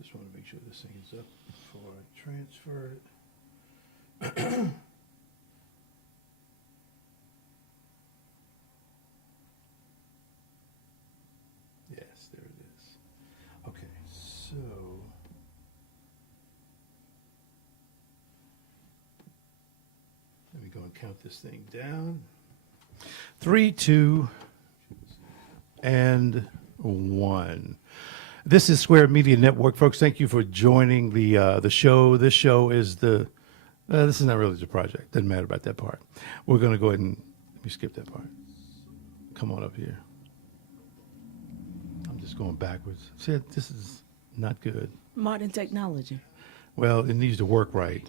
Just want to make sure this thing is up before I transfer it. Yes, there it is. Okay, so let me go and count this thing down. 3, 2, and 1. This is Square Media Network, folks. Thank you for joining the show. This show is this is not really the project. Doesn't matter about that part. We're going to go ahead and let me skip that part. Come on up here. I'm just going backwards. See, this is not good. Modern technology. Well, it needs to work right.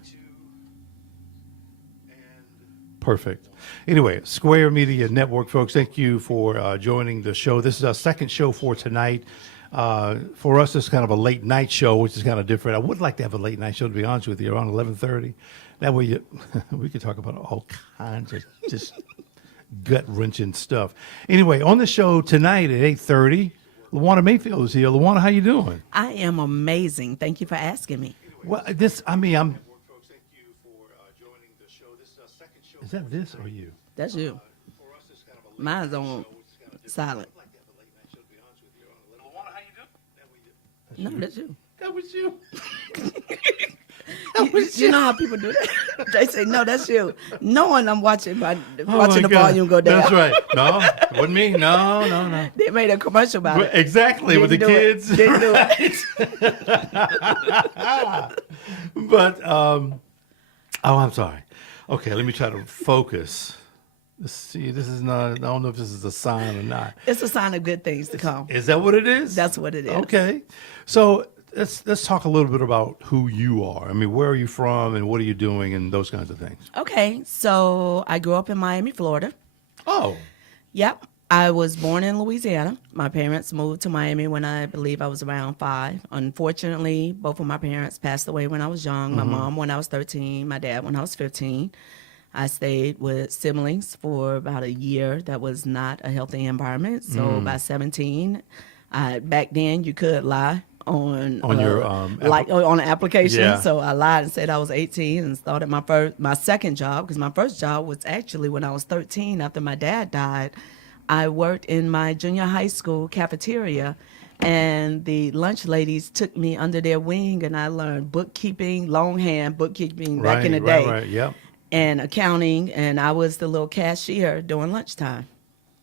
Perfect. Anyway, Square Media Network, folks, thank you for joining the show. This is our second show for tonight. For us, it's kind of a late night show, which is kind of different. I would like to have a late night show, to be honest with you, around 11:30. That way we could talk about all kinds of just gut-wrenching stuff. Anyway, on the show tonight at 8:30, LaWana Mayfield is here. LaWana, how you doing? I am amazing. Thank you for asking me. Well, I'm... Is that this or you? That's you. Mine's on silent. No, that's you. That was you. You know how people do that? They say, no, that's you. Knowing I'm watching the God. volume go down. That's right. No, it wasn't me. No. They made a commercial about it. Exactly, with the kids. Didn't do it. But, I'm sorry. Okay, let me try to focus. See, this is not, I don't know if this is a sign or not. It's a sign of good things to come. Is that what it is? That's what it is. Okay. So let's talk a little bit about who you are. I mean, where are you from and what are you doing and those kinds of things? Okay, so I grew up in Miami, Florida. Oh. Yep. I was born in Louisiana. My parents moved to Miami when I believe I was around 5. Unfortunately, both of my parents passed away when I was young. My mom when I was 13, my dad when I was 15. I stayed with siblings for about a year. That was not a healthy environment. So by 17, back then you could lie on your on an application. Yeah. So I lied and said I was 18 and started my second job, because my first job was actually when I was 13 after my dad died. I worked in my junior high school cafeteria, and the lunch ladies took me under their wing, and I learned bookkeeping, longhand bookkeeping back in the day, Right, yep. and accounting, and I was the little cashier during lunchtime.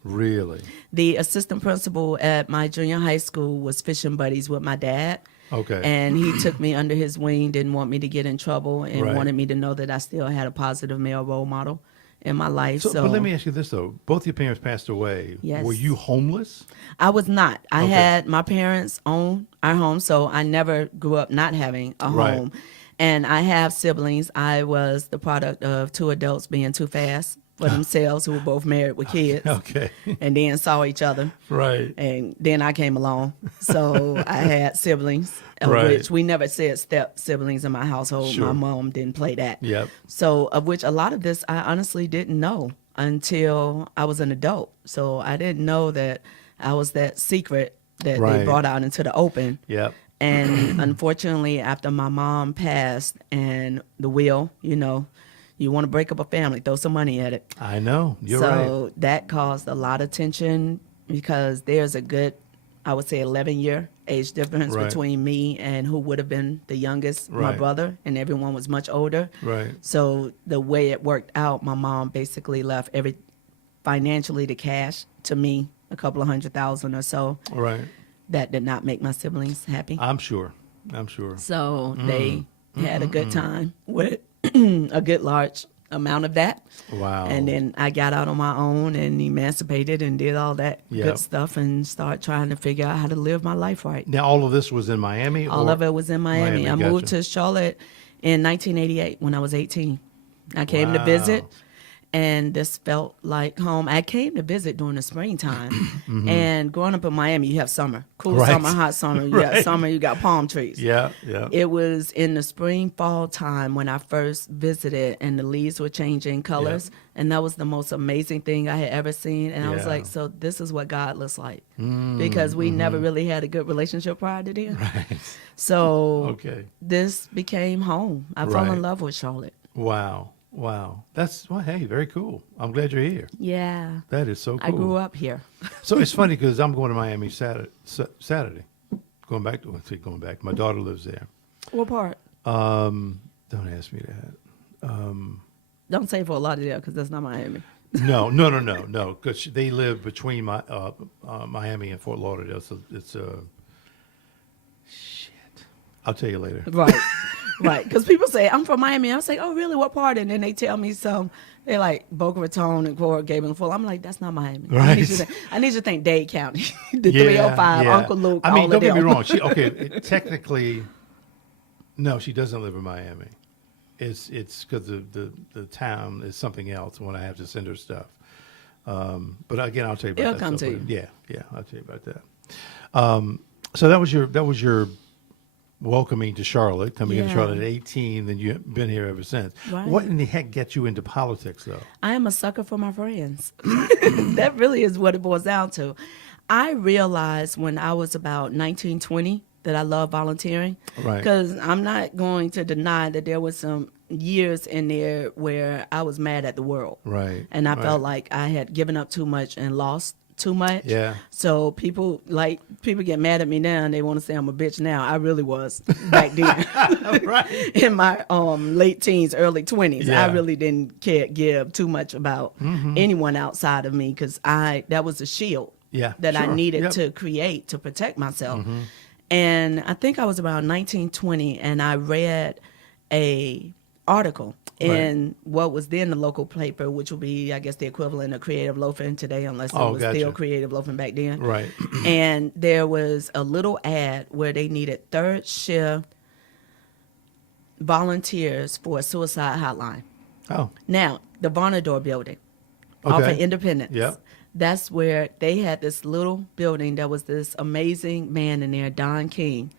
Really? The assistant principal at my junior high school was fishing buddies with my dad. Okay. And he took me under his wing, didn't want me to get in trouble, and Right. wanted me to know that I still had a positive male role model in my life. So, but let me ask you this, though. Both your parents passed away. Yes. Were you homeless? I was not. I Okay. had my parents own our home, so I never grew up not having a Right. home. And I have siblings. I was the product of 2 adults being too fast for themselves, who were both married with kids, Okay. and then saw each other. Right. And then I came along. So I had siblings, of Right. which we never said step siblings in my household. Sure. My mom didn't play that. Yep. So of which a lot of this I honestly didn't know until I was an adult. So I didn't know that I was that secret that Right. they brought out into the open. Yep. And unfortunately, after my mom passed, and the will, you want to break up a family, throw some money at it. I know. You're So right. that caused a lot of tension, because there's a good, I would say, 11-year age difference Right. between me and who would have been the youngest, my Right. brother, and everyone was much older. Right. So the way it worked out, my mom basically left financially the cash to me, a couple of $100,000 or so. Right. That did not make my siblings happy. I'm sure. So they had a good time with a good large amount of that. Wow. And then I got out on my own and emancipated and did all that Yep. good stuff, and started trying to figure out how to live my life right. Now, all of this was in Miami? All of it was in Miami. I moved gotcha. to Charlotte in 1988 when I was 18. I came to Wow. visit, And this felt like home. I came to visit during the springtime. And growing up in Miami, you have summer, cool Right. summer, hot summer. You got Right. summer, you got palm trees. Yeah, yeah. It was in the spring, fall time when I first visited, and the leaves were changing colors. And that was the most amazing thing I had ever seen. And I was Yeah. like, so this is what God looks like. Because we never really had a good relationship prior to then. Right. So Okay. this became home. I fell Right. in love with Charlotte. Wow. Wow. That's, well, hey, very cool. I'm glad you're here. Yeah. That is so cool. I grew up here. So it's funny because I'm going to Miami Saturday. Going back. My daughter lives there. What part? Don't ask me that. Don't say Fort Lauderdale because that's not Miami. No. Because they live between Miami and Fort Lauderdale. So it's shit. I'll tell you later. Right. Right. Because people say, I'm from Miami. I say, oh, really? What part? And then they tell me some. They're like Boca Raton and Coral Gables and Full. I'm like, that's not Miami. Right. I need you to think Dade County. The 305, Uncle Luke, I mean, all don't of get me them. wrong. Technically, no, she doesn't live in Miami. It's because the town is something else when I have to send her stuff. But again, I'll tell you about It'll that. come stuff to later. Yeah, I'll tell you about that. So that was your welcoming to Charlotte, coming into Yeah. Charlotte at 18, then you've been here ever since. Right. What in the heck gets you into politics, though? I am a sucker for my friends. That really is what it boils down to. I realized when I was about 19, 20 that I love volunteering. Right. Because I'm not going to deny that there was some years in there where I was mad at the world. Right. And I right. felt like I had given up too much and lost too much. Yeah. So people get mad at me now and they want to say I'm a bitch now. I really was back then. Right. In my late teens, early 20s. Yeah. I really didn't give too much about anyone outside of me because that was a shield Yeah, that I sure. needed Yep. to create to protect myself. And I think I was around 19, 20 and I read a article in what was then the local paper, which would be, I guess, the equivalent of Creative Loafing today, unless it was gotcha. still Creative Loafing back then. Right. And there was a little ad where they needed third shift volunteers for a suicide hotline. Oh, Now, the Vonador building off of Okay. Independence. Yep. That's where they had this little building. There was this amazing man in there, Don King,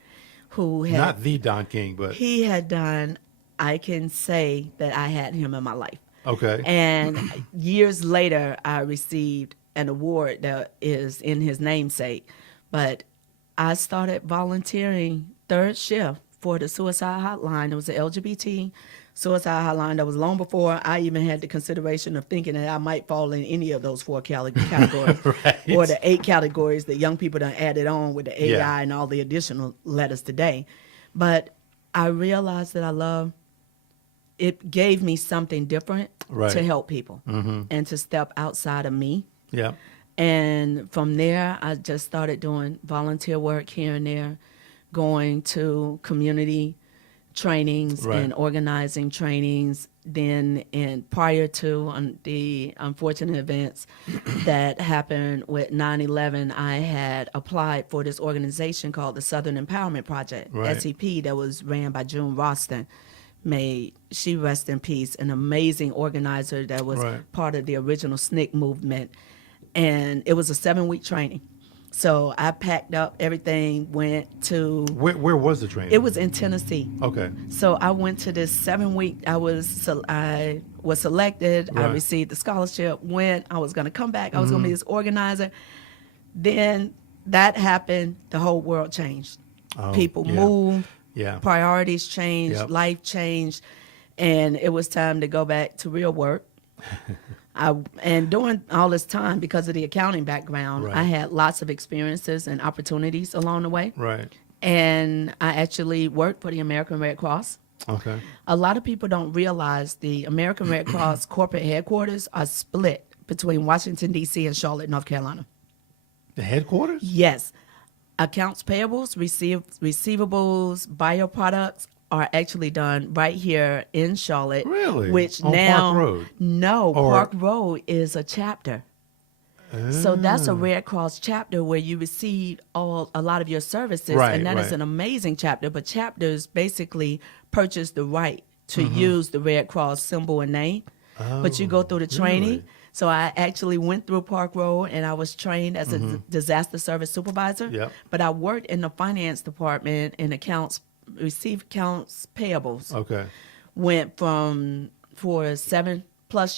who had not the Don King, but he had done, I can say that I had him in my life. okay. And years later, I received an award that is in his namesake. But I started volunteering third shift for the suicide hotline. It was the LGBT suicide hotline that was long before I even had the consideration of thinking that I might fall in any of those 4 categories. Right. Or the 8 categories that young people done added on with the AI Yeah. and all the additional letters today. But I realized that it gave me something different Right. to help people and to step outside of me. Yeah. And from there, I just started doing volunteer work here and there, going to community trainings Right. and organizing trainings. Then, and prior to the unfortunate events that happened with 9/11, I had applied for this organization called the Southern Empowerment Project, Right. SEP, that was ran by June Roston. May she rest in peace, an amazing organizer that was Right. part of the original SNCC movement. And it was a 7-week training. So I packed up everything, went to, Where was the training? it was in Tennessee. Okay. So I went to this 7-week, I was selected, I Right. received the scholarship, I was going to come back, I was going to be this organizer. Then that happened, the whole world changed. Oh, People yeah. moved, Yeah. priorities changed, Yep. life changed, and it was time to go back to real work. And during all this time, because of the accounting background, Right. I had lots of experiences and opportunities along the way. Right. And I actually worked for the American Red Cross. Okay. A lot of people don't realize the American Red Cross corporate headquarters are split between Washington, D.C. and Charlotte, North Carolina. The headquarters? Yes. Accounts payables, receivables, bioproducts are actually done right here in Charlotte. Really? Which On now, Park Road? No, Or- Park Road is a chapter. So that's a Red Cross chapter where you receive a lot of your services, Right, and that is right. an amazing chapter. But chapters basically purchase the right to use the Red Cross symbol and name. but you go through the training. really? So I actually went through Park Road and I was trained as a disaster service supervisor. Yep. But I worked in the finance department in received accounts payables. Okay. Went from for 7+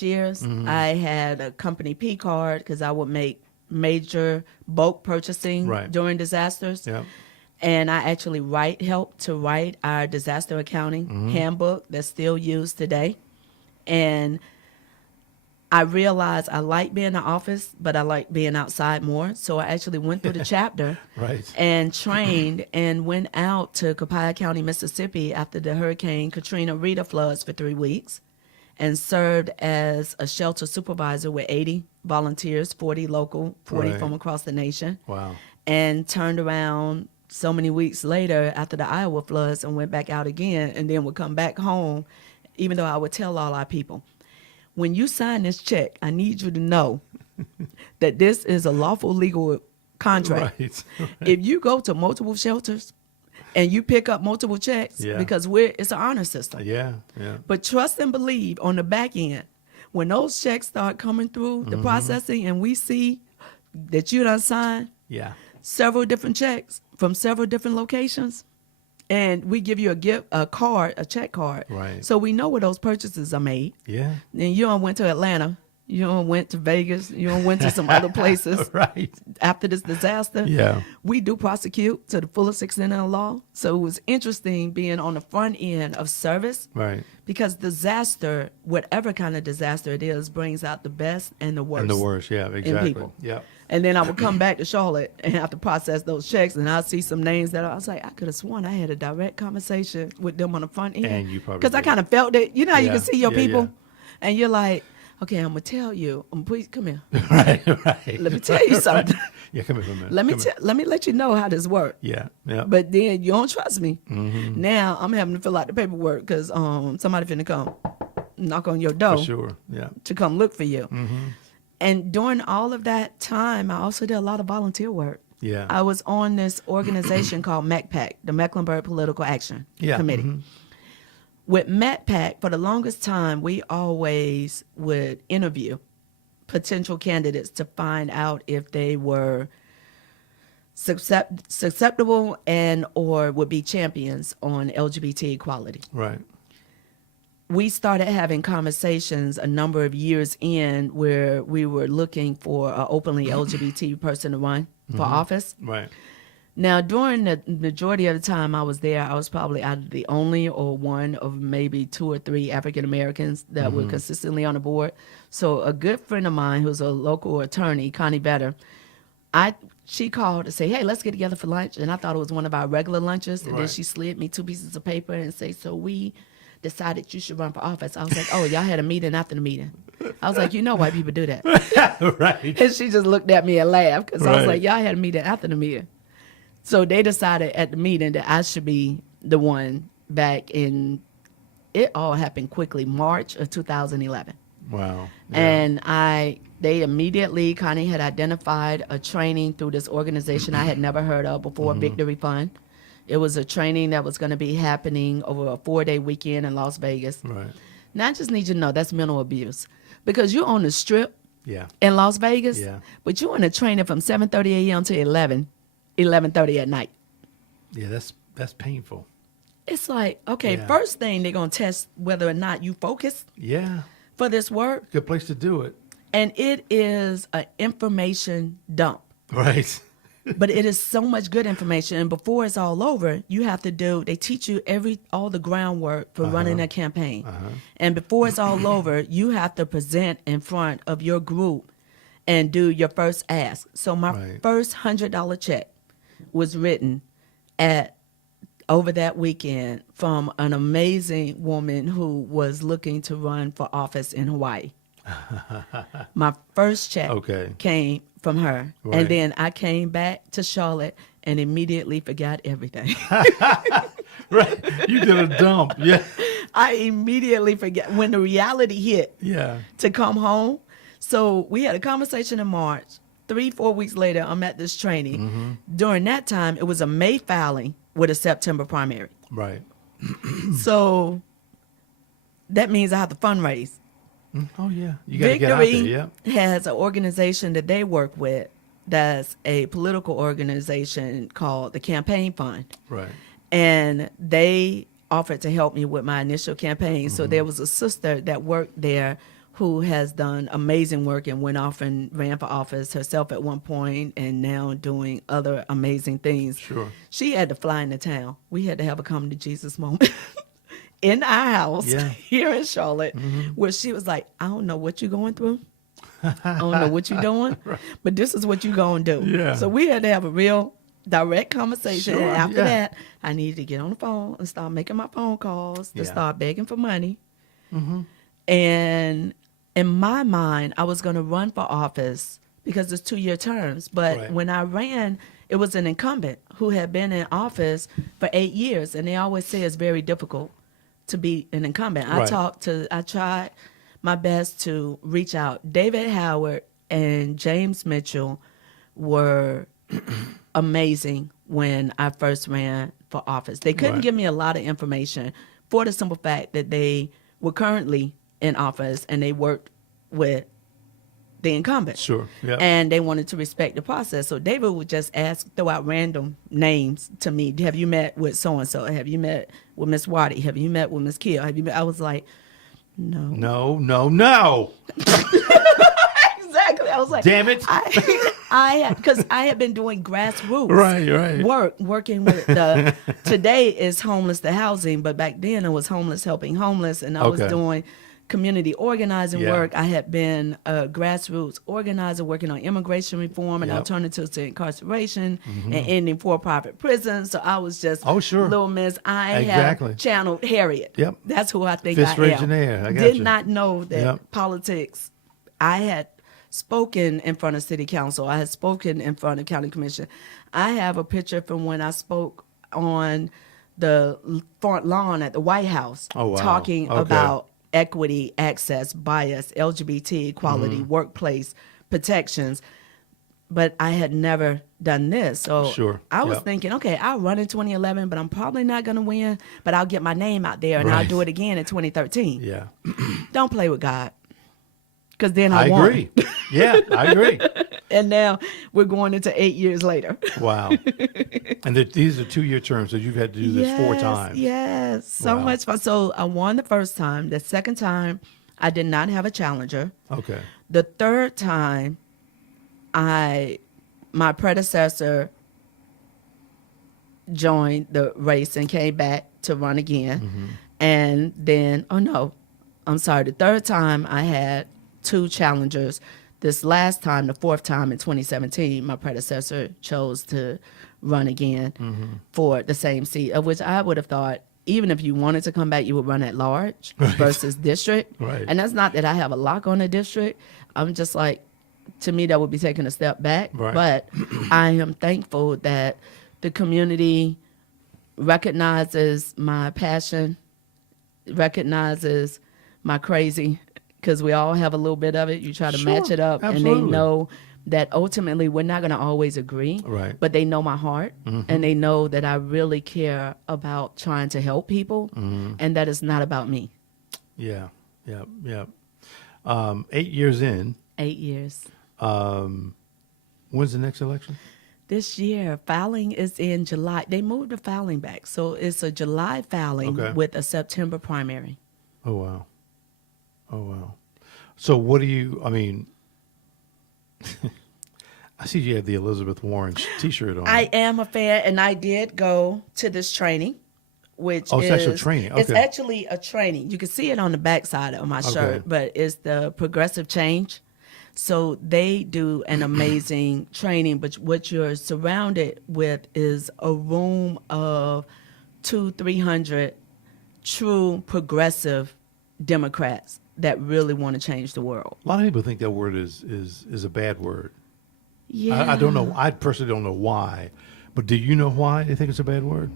years. I had a company P card because I would make major bulk purchasing Right. during disasters. Yeah. And I actually helped to write our disaster accounting handbook that's still used today. And I realized I like being in the office, but I like being outside more. So I actually went through the chapter Right. and trained and went out to Copiah County, Mississippi after the Hurricane Katrina Rita floods for 3 weeks and served as a shelter supervisor with 80 volunteers, 40 local, 40 Right. from across the nation. Wow. And turned around so many weeks later after the Iowa floods and went back out again and then would come back home, even though I would tell all our people, when you sign this check, I need you to know that this is a lawful legal contract. Right. If you go to multiple shelters and you pick up multiple checks, Yeah. because it's an honor system. Yeah. Yeah. But trust and believe on the back end, when those checks start coming through the processing and we see that you done signed Yeah. several different checks from several different locations, and we give you a check card. Right. So we know where those purchases are made. Yeah. And you done went to Atlanta, you done went to Vegas, you done went to some other places Right. after this disaster. Yeah. We do prosecute to the fullest extent of the law. So it was interesting being on the front end of service, Right. because disaster, whatever kind of disaster it is, brings out the best and the worst. And the worst. Yeah. Exactly. people. Yeah. And then I would come back to Charlotte and have to process those checks, and I'd see some names that I was like, I could have sworn I had a direct conversation with them on the front end. And you probably because I did. kind of felt it. You know how you Yeah. can see your Yeah, people, yeah. and you're like, okay, I'm gonna tell you. Please come here. Right. Right. Let me tell you something. Yeah. Come here for a minute. Let me Come here. let you know how this works. Yeah. Yeah. But then you don't trust me. Now I'm having to fill out the paperwork because somebody finna come knock on your door For sure. Yeah. to come look for you. And during all of that time, I also did a lot of volunteer work. Yeah. I was on this organization called MECPAC, the Mecklenburg Political Action Yeah. Committee. With MECPAC, for the longest time, we always would interview potential candidates to find out if they were susceptible and or would be champions on LGBT equality. Right. We started having conversations a number of years in where we were looking for an openly LGBT person to run for office. Right. Now, during the majority of the time I was there, I was probably either the only or one of maybe 2 or 3 African Americans that were consistently on the board. So a good friend of mine who's a local attorney, Connie Vetter, she called to say, hey, let's get together for lunch. And I thought it was one of our regular lunches. And then Right. she slid me 2 pieces of paper and say, so we decided you should run for office. I was like, oh, y'all had a meeting after the meeting. I was like, you know white people do that. Right. And she just looked at me and laughed because I was Right. like, y'all had a meeting after the meeting. So they decided at the meeting that I should be the one back in, it all happened quickly, March of 2011. Wow. Yeah. And they immediately, Connie had identified a training through this organization I had never heard of before, Victory Fund. It was a training that was going to be happening over a 4-day weekend in Las Vegas. Right. Now, I just need you to know that's mental abuse because you're on the strip Yeah. in Las Vegas, Yeah. but you're in a training from 7:30 a.m. to 11:30 at night. Yeah. That's painful. It's like, okay, Yeah. first thing they're going to test whether or not you focus Yeah. for this work, Good place to do it. and it is an information dump. Right. But it is so much good information, and before it's all over, you have to they teach you all the groundwork for running a campaign. And before it's all over, you have to present in front of your group and do your first ask. So my Right. first $100 check was written over that weekend from an amazing woman who was looking to run for office in Hawaii. My first check Okay. came from her. Right. And then I came back to Charlotte and immediately forgot everything. Right. You did a dump. Yeah. I immediately forgot when the reality hit Yeah. to come home. So we had a conversation in March. 3-4 weeks later, I'm at this training. During that time, it was a May filing with a September primary. Right. So that means I have to fundraise Oh yeah, you got to get out there. Victory Yeah. has an organization that they work with that's a political organization called the Campaign Fund. Right. And they offered to help me with my initial campaign. So there was a sister that worked there who has done amazing work and went off and ran for office herself at one point and now doing other amazing things. Sure. She had to fly into town. We had to have a come to Jesus moment in our house here in Charlotte where she was like, I don't know what you're going through. I don't know what you're doing, but this is what you're going to do. Yeah. So we had to have a real direct conversation. Sure, And after yeah. that, I needed to get on the phone and start making my phone calls to start begging for money. And in my mind, I was going to run for office because it's 2-year terms. But Right. when I ran, it was an incumbent who had been in office for 8 years. And they always say it's very difficult to be an incumbent. Right. I tried my best to reach out. David Howard and James Mitchell were amazing when I first ran for office. They couldn't Right. give me a lot of information for the simple fact that they were currently in office and they worked with the incumbent. Sure. Yeah. And they wanted to respect the process. So David would just throw out random names to me. Have you met with so-and-so? Have you met with Miss Waddy? Have you met with Miss Keel? I was like, no. No. Exactly. I was like, Damn it. Because I had been doing grassroots Right. working with today is homeless to housing, but back then it was homeless helping homeless, and I was Okay. doing community organizing Yeah. work. I had been a grassroots organizer working on immigration reform and Yep. alternatives to incarceration and ending for-profit prisons. So I was just Sure. little miss. I Exactly. have channeled Harriet. Yep. That's who I think Fist I raised am. in the air. I got Did you. not know that Yep. politics. I had spoken in front of city council. I had spoken in front of county commission. I have a picture from when I spoke on the front lawn at the White House Oh, wow. talking Okay. about equity, access, bias, LGBT equality, workplace protections. But I had never done this. So Sure. I was Yep. thinking, okay, I'll run in 2011, but I'm probably not going to win, but I'll get my name out there and I'll Right. do it again in 2013. Yeah. Don't play with God. Because then I won. agree. Yeah, I agree. And now we're going into 8 years later. Wow. And these are 2-year terms, so you've had to do this 4 times. Yes, so Wow. much fun. So I won the first time. The second time, I did not have a challenger. Okay. The third time, my predecessor joined the race and came back to run again. And then, the third time I had 2 challengers. This last time, the fourth time in 2017, my predecessor chose to run again for the same seat, of which I would have thought, even if you wanted to come back, you would run at large versus district. Right. And that's not that I have a lock on the district. I'm just like, to me, that would be taking a step back. Right. But I am thankful that the community recognizes my passion, recognizes my crazy, because we all have a little bit of it. You try to Sure, match it up, absolutely. and they know that ultimately we're not going to always agree. Right. But they know my heart, and they know that I really care about trying to help people, and that it's not about me. Yeah. 8 years in, 8 years. when's the next election? This year, filing is in July. They moved the filing back, so it's a July filing Okay. with a September primary. Oh, wow. So what do you, I mean, I see you have the Elizabeth Warren t-shirt on. I am a fan, and I did go to this training, which Oh, is it's actual training. It's Okay. actually a training. You can see it on the backside of my shirt, but it's the Progressive Change. So they do an amazing training, but what you're surrounded with is a room of 200-300 true progressive Democrats that really want to change the world. A lot of people think that word is a bad word. Yeah. I don't know. I personally don't know why, but do you know why they think it's a bad word?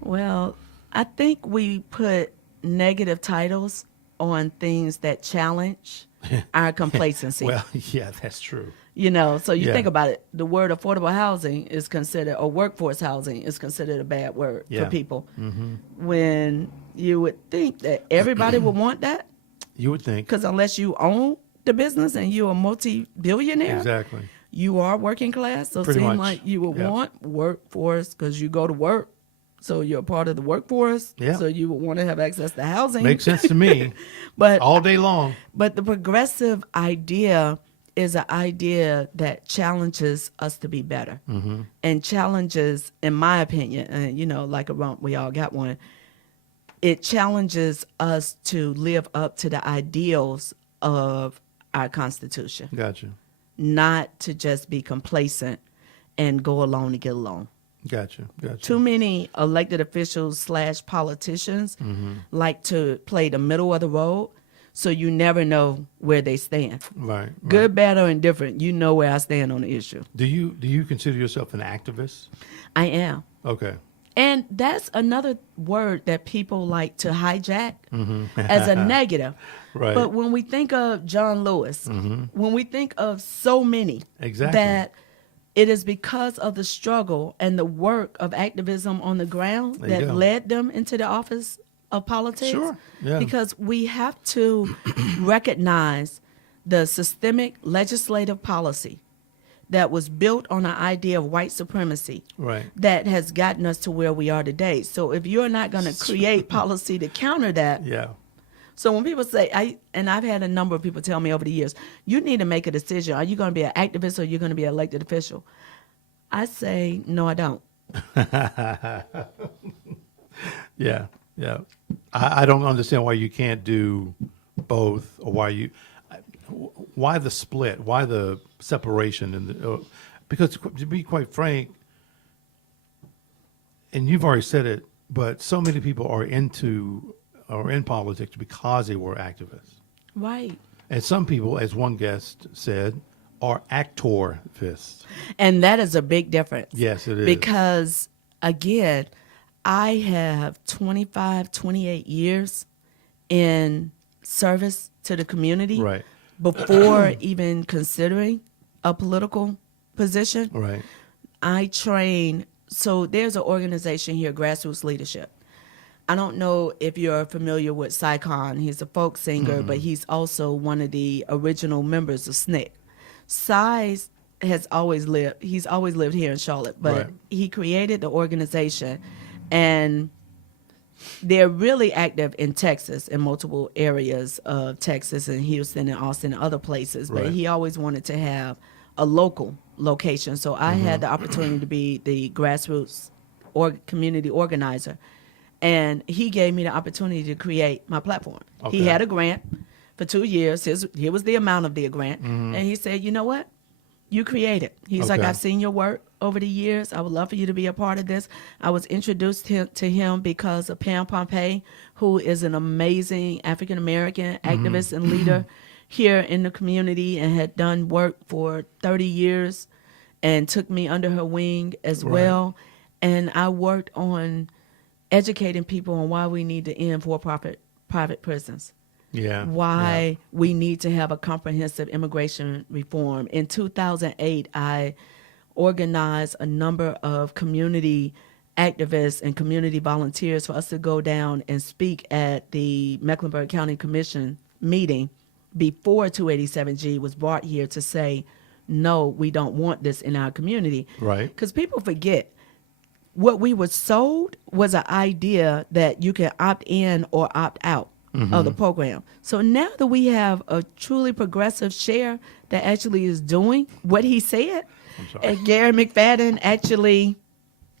Well, I think we put negative titles on things that challenge our complacency. Well, yeah, that's true. You know, so you Yeah. think about it, the word affordable housing is considered, or workforce housing is considered a bad word Yeah. for people. When you would think that everybody would want that, You would think. Because unless you own the business and you're a multi-billionaire, Exactly. you are working class. So it Pretty seems much. like you would Yeah. want workforce because you go to work. So you're a part of the workforce. Yeah. So you would want to have access to housing. Makes sense to me. But All day long. But the progressive idea is an idea that challenges us to be better, and challenges, in my opinion, and like a rump, we all got one. It challenges us to live up to the ideals of our Constitution, Gotcha. not to just be complacent and go along to get along. Gotcha. Too many elected officials / politicians like to play the middle of the road, so you never know where they stand. Right. Good, bad, or indifferent, you know where I stand on the issue. Do you consider yourself an activist? I am. Okay. And that's another word that people like to hijack as a negative. Right. But when we think of John Lewis, when we think of so many, Exactly. that it is because of the struggle and the work of activism on the ground There you that go. led them into the office of politics. Sure, yeah. Because we have to recognize the systemic legislative policy that was built on an idea of white supremacy Right. that has gotten us to where we are today. So if you're not going to create policy to counter that, Yeah. so when people say, I've had a number of people tell me over the years, you need to make a decision. Are you going to be an activist or are you going to be an elected official? I say, no, I don't. Yeah. Yeah. I don't understand why you can't do both, or why the split, why the separation, because to be quite frank, and you've already said it, but so many people are in politics because they were activists. Right. And some people, as one guest said, are actor-fists. And that is a big difference. Yes, it is. Because, again, I have 25, 28 years in service to the community. Right. Before even considering a political position. Right. I train, so there's an organization here, Grassroots Leadership. I don't know if you're familiar with Cy Khan. He's a folk singer, but he's also one of the original members of SNCC. Cy he's always lived here in Charlotte, but Right. he created the organization, and they're really active in Texas, in multiple areas of Texas and Houston and Austin and other places. But Right. he always wanted to have a local location. So I had the opportunity to be the grassroots community organizer. And he gave me the opportunity to create my platform. Okay. He had a grant for 2 years. Here was the amount of the grant. And he said, you know what? You create it. He's like, Okay. I've seen your work over the years. I would love for you to be a part of this. I was introduced to him because of Pam Pompey, who is an amazing African-American activist and leader here in the community and had done work for 30 years and took me under her wing as Right. well. And I worked on educating people on why we need to end for-profit private prisons. Yeah. Why we need to have a comprehensive immigration reform. In 2008, I organized a number of community activists and community volunteers for us to go down and speak at the Mecklenburg County Commission meeting before 287G was brought here to say, no, we don't want this in our community. Right. Because people forget, what we were sold was an idea that you can opt in or opt out of the program. So now that we have a truly progressive share that actually is doing what he said, I'm sorry. and Gary McFadden actually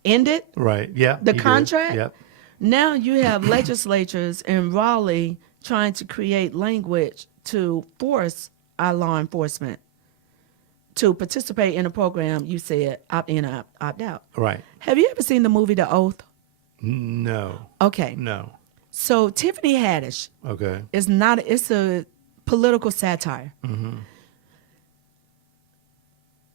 ended Right. Yeah. the he did. contract. Yep. Now you have legislatures in Raleigh trying to create language to force our law enforcement to participate in a program. You said opt in, opt out. Right. Have you ever seen the movie The Oath? No. Okay. No. So Tiffany Haddish Okay. is not, it's a political satire.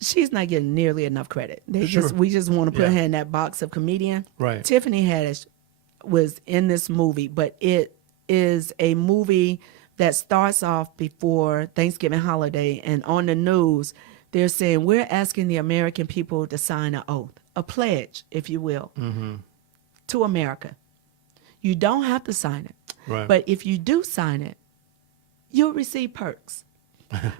She's not getting nearly enough credit. Sure. We just want to put Yeah. her in that box of comedian. Right. Tiffany Haddish was in this movie, but it is a movie that starts off before Thanksgiving holiday, and on the news, they're saying, we're asking the American people to sign an oath, a pledge, if you will, to America. You don't have to sign it. Right. But if you do sign it, you'll receive perks.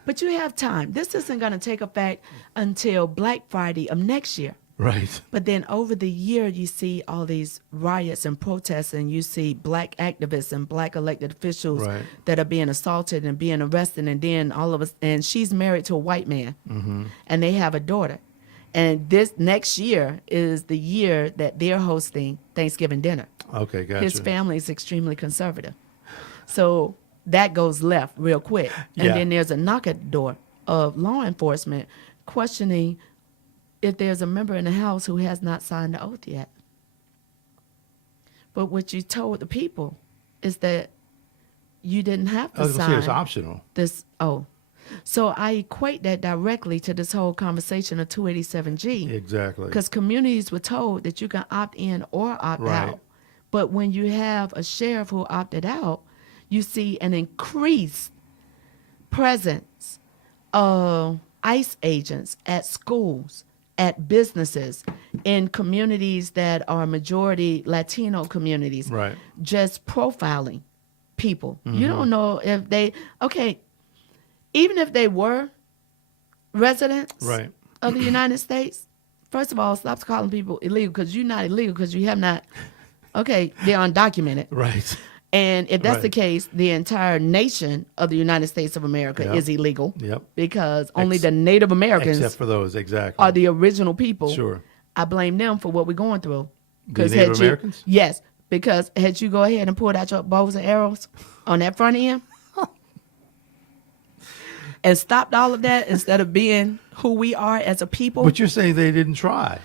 But you have time. This isn't going to take effect until Black Friday of next year. Right. But then over the year, you see all these riots and protests, and you see black activists and black elected officials Right. that are being assaulted and being arrested. And then all of us, and she's married to a white man, and they have a daughter. And this next year is the year that they're hosting Thanksgiving dinner. Okay, gotcha. His family is extremely conservative. So that goes left real quick. And Yeah. then there's a knock at the door of law enforcement questioning if there's a member in the house who has not signed the oath yet. But what you told the people is that you didn't have I to was going to say it's sign optional. this oath. So I equate that directly to this whole conversation of 287G. Exactly. Because communities were told that you can opt in or opt Right. out. But when you have a sheriff who opted out, you see an increased presence of ICE agents at schools, at businesses, in communities that are majority Latino communities, Right. just profiling people. You don't know if they, even if they were residents Right. of the United States, first of all, stop calling people illegal, because you're not illegal because you have not, they're undocumented. Right. And if that's Right. the case, the entire nation of the United States of America Yep. is illegal. Yep. Because only the Native Americans Except for those, exactly. are the original people. Sure. I blame them for what we're going through. The 'Cause Native had Americans? Yes, because had you go ahead and pulled out your bows and arrows on that front end and stopped all of that instead of being who we are as a people, But you're saying they didn't try.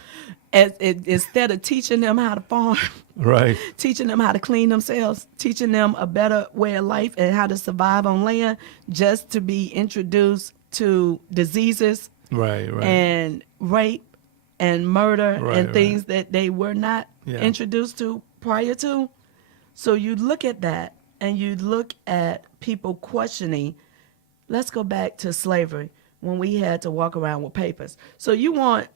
instead of teaching them how to farm, Right. teaching them how to clean themselves, teaching them a better way of life and how to survive on land, just to be introduced to diseases Right. Right. and rape and murder Right, and right. things that they were not Yeah. introduced to prior to. So you look at that and you look at people questioning. Let's go back to slavery when we had to walk around with papers. So you want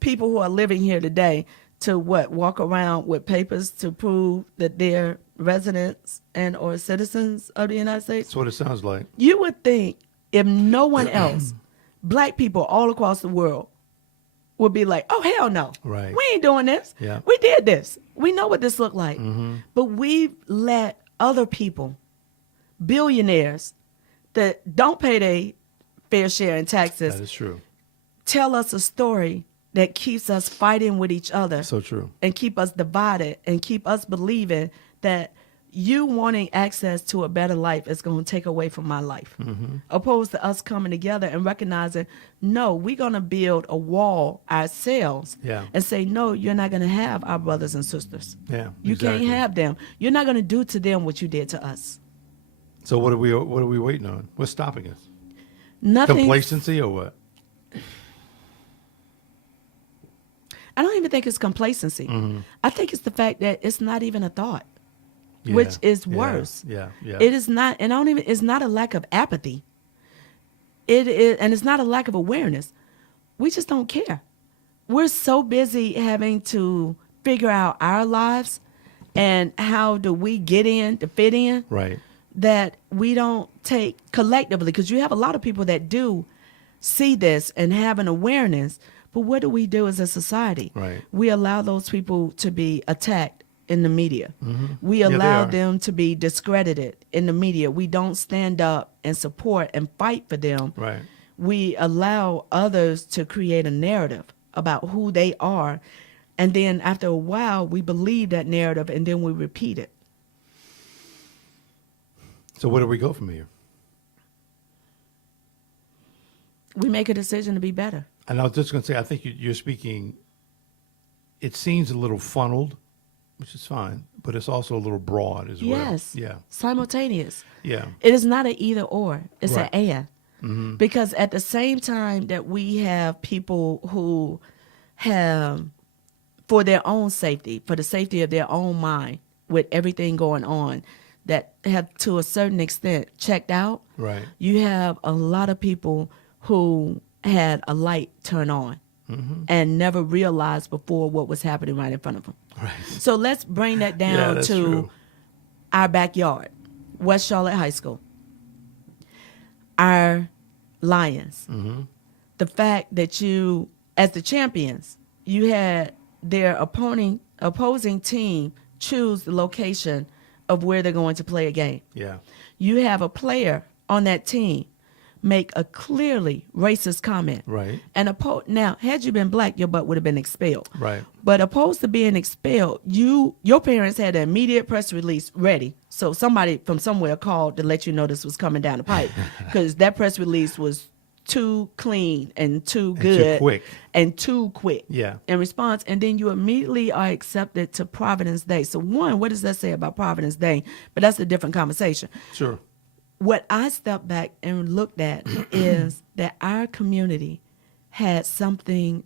people who are living here today to walk around with papers to prove that they're residents and or citizens of the United States? That's what it sounds like. You would think if no one else, black people all across the world would be like, oh, hell no. Right. We ain't doing this. Yeah. We did this. We know what this looked like. But we've let other people, billionaires that don't pay their fair share in taxes, That is true. tell us a story that keeps us fighting with each other So true. and keep us divided and keep us believing that you wanting access to a better life is going to take away from my life. Opposed to us coming together and recognizing, no, we're going to build a wall ourselves Yeah. and say, no, you're not going to have our brothers and sisters. Yeah. You exactly. can't have them. You're not going to do to them what you did to us. So what are we waiting on? What's stopping us? Nothing. Complacency or what? I don't even think it's complacency. I think it's the fact that it's not even a thought. Yeah, Which is yeah, worse. Yeah. Yeah. It is not, and it's not a lack of apathy. It is, and it's not a lack of awareness. We just don't care. We're so busy having to figure out our lives and how do we get in to fit in, Right. that we don't take collectively, because you have a lot of people that do see this and have an awareness, but what do we do as a society? Right. We allow those people to be attacked in the media. We Yeah, they allow are. them to be discredited in the media. We don't stand up and support and fight for them. Right. We allow others to create a narrative about who they are, and then after a while we believe that narrative and then we repeat it. So where do we go from here? We make a decision to be better. And I was just going to say, I think you're speaking, it seems a little funneled, which is fine, but it's also a little broad as well. Yes. Yeah. Simultaneous. Yeah. It is not an either or. It's Right. an and. Because at the same time that we have people who have, for their own safety, for the safety of their own mind, with everything going on, that have to a certain extent checked out, Right. you have a lot of people who had a light turn on and never realized before what was happening right in front of them. Right. So let's bring that Yeah, down that's to true. our backyard, West Charlotte High School. our Lions. The fact that you, as the champions, you had their opposing team choose the location of where they're going to play a game. Yeah. You have a player on that team make a clearly racist comment. Right. And now, had you been black, your butt would have been expelled. Right. But opposed to being expelled, your parents had an immediate press release ready. So somebody from somewhere called to let you know this was coming down the pipe, because that press release was too clean and too good and too quick. Yeah. In response, and then you immediately are accepted to Providence Day. So one, what does that say about Providence Day? But that's a different conversation. Sure. What I stepped back and looked at is that our community had someone's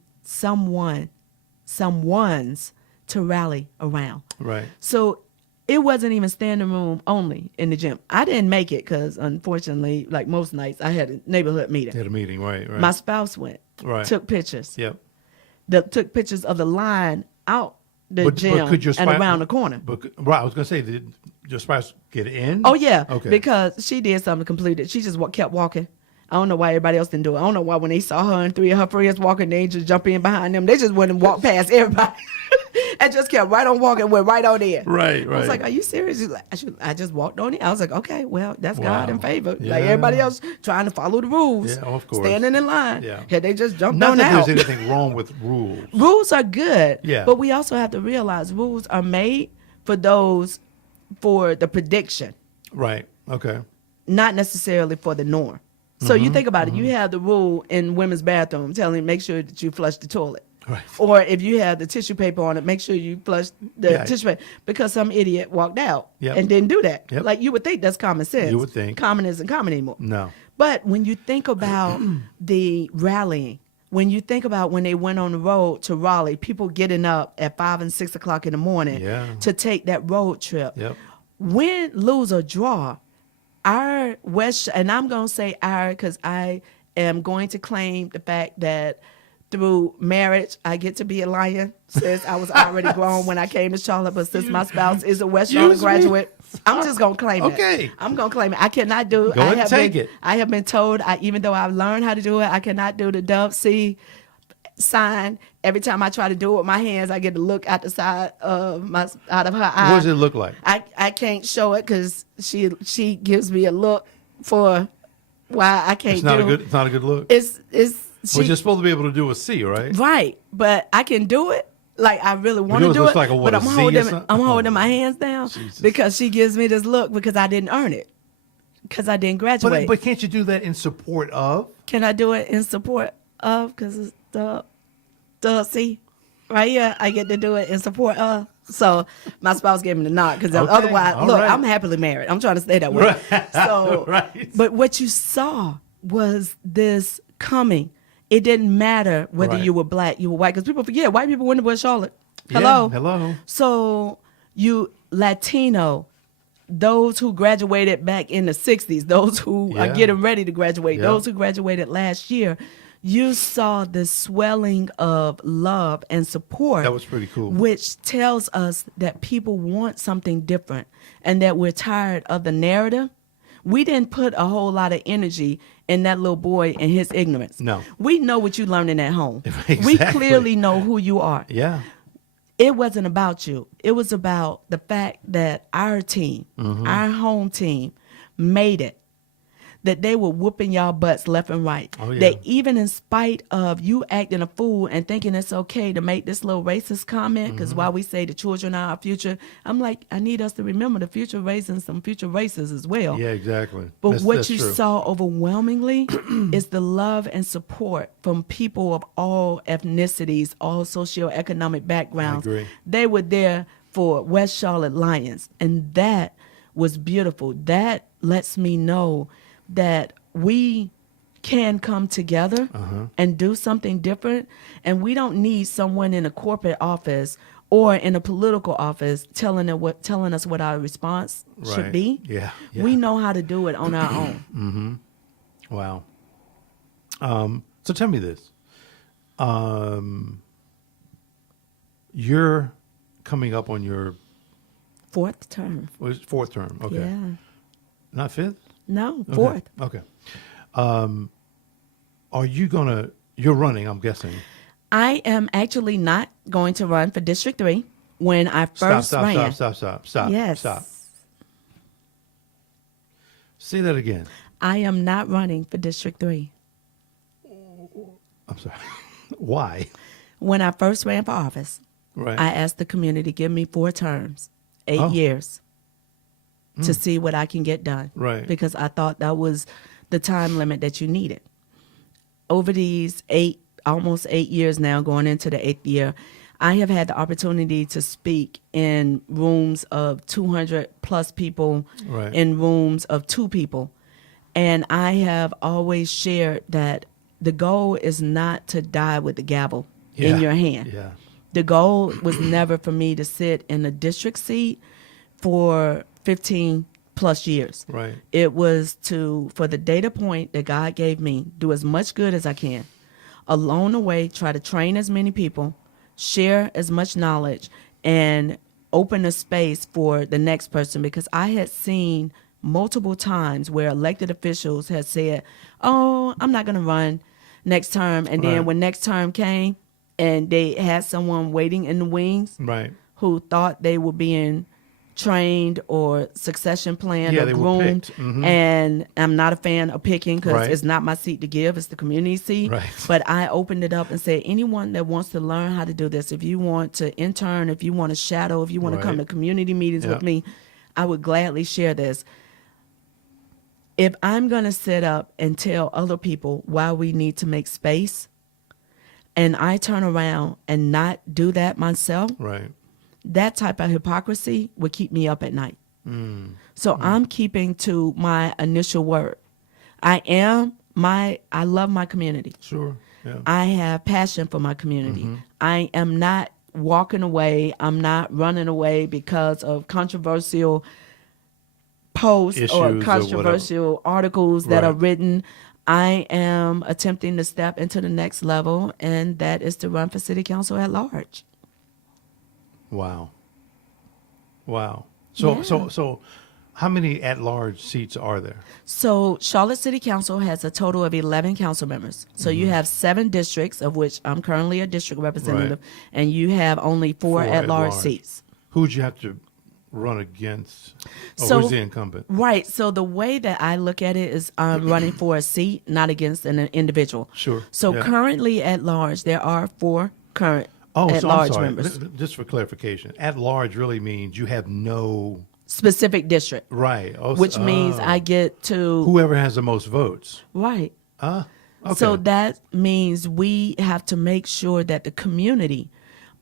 to rally around. Right. So it wasn't even standing room only in the gym. I didn't make it because, unfortunately, like most nights, I had a neighborhood meeting. Had a meeting, right. My spouse went, took pictures. Yep. Took pictures of the line out the gym could your and around the corner. Right, I was going to say, did your spouse get in? Oh, yeah. Okay. Because she did something completed. She just kept walking. I don't know why everybody else didn't do it. I don't know why when they saw her and three of her friends walking, they just jump in behind them. They just went and walked past everybody and just kept right on walking, went right on in. Right. I was like, are you serious? She's like, I just walked on it. I was like, okay, well, that's God in favor. Yeah. Like everybody else trying to follow the rules. Yeah, of course. Standing in line. Yeah. Had they just jumped Not on that out. there's anything wrong with rules. Rules are good. Yeah. But we also have to realize rules are made for the prediction. Right. Okay. Not necessarily for the norm. So you think about it, you have the rule in women's bathroom telling make sure that you flush the toilet. Right. Or if you have the tissue paper on it, make sure you flush the tissue paper, because some idiot walked out and didn't do that. Yep. Like you would think that's common sense. You would think. Common isn't common anymore. No. But when you think about the rallying, when you think about when they went on the road to Raleigh, people getting up at 5 and 6 o'clock in the morning to take that road trip. Yep. Win, lose, or draw, our West, and I'm going to say our because I am going to claim the fact that through marriage, I get to be a Lion, since I was already grown when I came to Charlotte, but since my spouse is a West Charlotte graduate, I'm just going to claim it. Okay. I'm going to claim it. I cannot do Go ahead and take it. I have been told, even though I've learned how to do it, I cannot do the Dove C sign. Every time I try to do it with my hands, I get to look out the side of her eye. What does it look like? I can't show it because she gives me a look for why I can't It's not do. It's not a good look. It's Well, you're supposed to be able to do a C, right? right, but I can do it. Like I really want to yours do looks it, like but a I'm Z or holding something? I'm holding my hands down Jesus. because she gives me this look because I didn't earn it, because I didn't graduate. But can't you do that in support of? Can I do it in support of? Because it's see, right here, I get to do it in support of. So my spouse gave me the nod because otherwise, look, right. I'm happily married. I'm trying to stay that way. Right. So, Right. But what you saw was this coming. It didn't matter whether Right. you were black, you were white, because people forget white people went to West Charlotte. Yeah, Hello. hello. So you Latino, those who graduated back in the 60s, those who are Yeah. getting ready to graduate, Yeah. those who graduated last year, you saw the swelling of love and support. That was pretty cool. Which tells us that people want something different and that we're tired of the narrative. We didn't put a whole lot of energy in that little boy and his ignorance. No. We know what you're learning at home. Exactly. We clearly know who you are. Yeah. It wasn't about you. It was about the fact that our team, our home team, made it. That they were whooping y'all butts left and right. Oh, yeah. That even in spite of you acting a fool and thinking it's okay to make this little racist comment, because while we say the children are our future, I'm like, I need us to remember the future raising some future races as well. Yeah, exactly. But what you true. saw overwhelmingly is the love and support from people of all ethnicities, all socioeconomic backgrounds. I agree. They were there for West Charlotte Lions, and that was beautiful. That lets me know that we can come together and do something different, and we don't need someone in a corporate office or in a political office telling us what our response should Right. be. Yeah. We know how to do it on our own. Wow. So tell me this. You're coming up on your Fourth term. fourth term. Okay. Yeah. Not fifth? No, Okay. fourth. Okay. Are you gonna? You're running, I'm guessing. I am actually not going to run for District 3. When I first ran. Stop. Yes. Stop. Say that again. I am not running for District 3. I'm sorry. Why? When I first ran for office, Right. I asked the community to give me 4 terms, 8 years, to see what I can get done. Right. Because I thought that was the time limit that you needed. Over these almost 8 years now, going into the 8th year, I have had the opportunity to speak in rooms of 200 plus people, Right. in rooms of 2 people. And I have always shared that the goal is not to die with the gavel in your hand. Yeah. The goal was never for me to sit in a district seat for 15 plus years. Right. It was for the data point that God gave me, do as much good as I can. Along the way, try to train as many people, share as much knowledge, and open a space for the next person, because I had seen multiple times where elected officials had said, oh, I'm not going to run next term. And then Right. when next term came and they had someone waiting in the wings Right. who thought they were being trained or succession planned Yeah, or they were groomed. picked. Mhm. And I'm not a fan of picking, because Right. it's not my seat to give, it's the community seat. Right. But I opened it up and said, anyone that wants to learn how to do this, if you want to intern, if you want to shadow, if you want to come to Right. community meetings Yeah. with me, I would gladly share this. If I'm going to sit up and tell other people why we need to make space, and I turn around and not do that myself, Right. that type of hypocrisy would keep me up at night. So I'm keeping to my initial word. I love my community. Sure. Yeah. I have passion for my community. I am not walking away. I'm not running away because of controversial posts Issues or or controversial articles that are Right. written. I am attempting to step into the next level, and that is to run for city council at large. Wow. Wow. So Yeah. so how many at-large seats are there? So Charlotte City Council has a total of 11 council members. So you have 7 districts, of which I'm currently a district representative, and you have only 4 Four at-large at-large. seats. Who'd you have to run against? Or So- who's the incumbent? Right. So the way that I look at it is I'm running for a seat, not against an individual. Sure. So Yeah. currently at large, there are 4 current Oh, so I'm at-large sorry. members. Just for clarification, at-large really means you have no Specific district, right. Oh, which means I get to whoever has the most votes. right. Okay. So that means we have to make sure that the community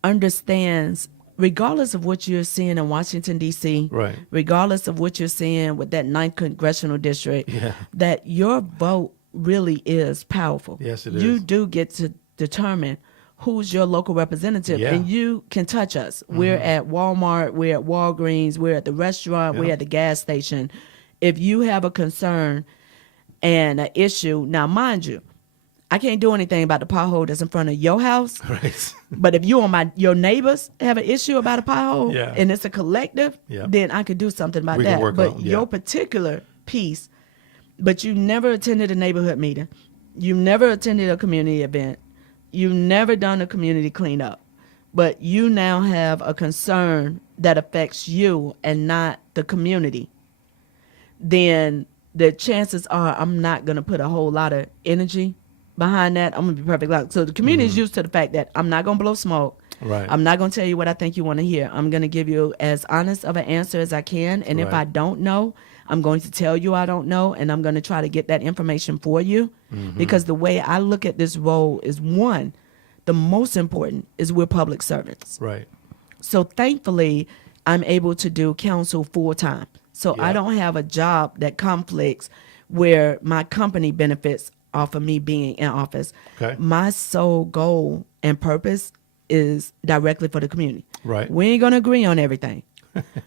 understands, regardless of what you're seeing in Washington, D.C., Right. regardless of what you're seeing with that 9th congressional district, Yeah. that your vote really is powerful. Yes, it You is. do get to determine who's your local representative, Yeah. and you can touch us. We're at Walmart, we're at Walgreens, we're at the restaurant, we're Yeah. at the gas station. If you have a concern and an issue, now mind you, I can't do anything about the pothole that's in front of your house. Right. But if you or your neighbors have an issue about a pothole, Yeah. and it's a collective, Yeah. then I could do something about We can that. work But on- yeah. your particular piece, but you never attended a neighborhood meeting, you never attended a community event, you've never done a community cleanup, but you now have a concern that affects you and not the community, then the chances are I'm not going to put a whole lot of energy behind that. I'm going to be perfectly honest. So the community is used to the fact that I'm not going to blow smoke. Right. I'm not going to tell you what I think you want to hear. I'm going to give you as honest of an answer as I can. And if Right. I don't know, I'm going to tell you I don't know, and I'm going to try to get that information for you. Because the way I look at this role is, one, the most important is we're public servants. Right. So thankfully, I'm able to do council full time. So I Yeah. don't have a job that conflicts where my company benefits off of me being in office. Okay. My sole goal and purpose is directly for the community. Right. We ain't going to agree on everything,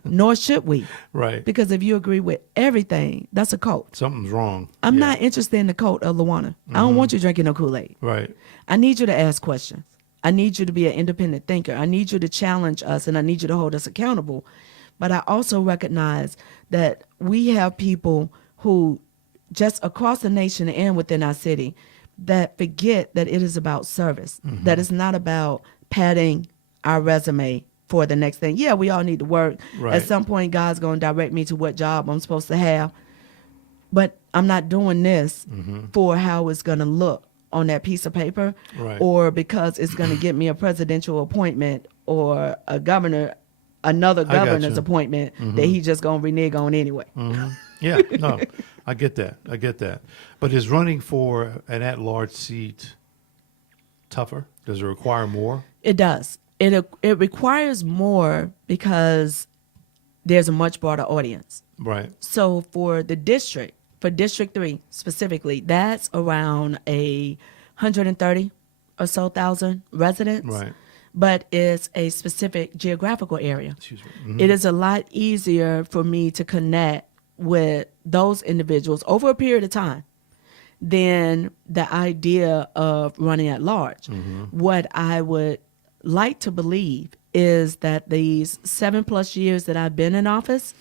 nor should we. Right. Because if you agree with everything, that's a cult. Something's wrong. I'm Yeah. not interested in the cult of LaWana. I don't want you drinking no Kool-Aid. Right. I need you to ask questions. I need you to be an independent thinker. I need you to challenge us, and I need you to hold us accountable. But I also recognize that we have people who just across the nation and within our city that forget that it is about service, that it's not about padding our resume for the next thing. Yeah, we all need to work. Right. At some point, God's going to direct me to what job I'm supposed to have. But I'm not doing this for how it's going to look on that piece of paper, Right. or because it's going to get me a presidential appointment or another I got governor's you. appointment that he just going to renege on anyway. Yeah, no, I get that. But is running for an at-large seat tougher? Does it require more? It does. It requires more because there's a much broader audience. Right. So for District 3 specifically, that's around 130 or so thousand residents. Right. But it's a specific geographical area. Excuse me. It is a lot easier for me to connect with those individuals over a period of time than the idea of running at large. What I would like to believe is that these 7+ years that I've been in office,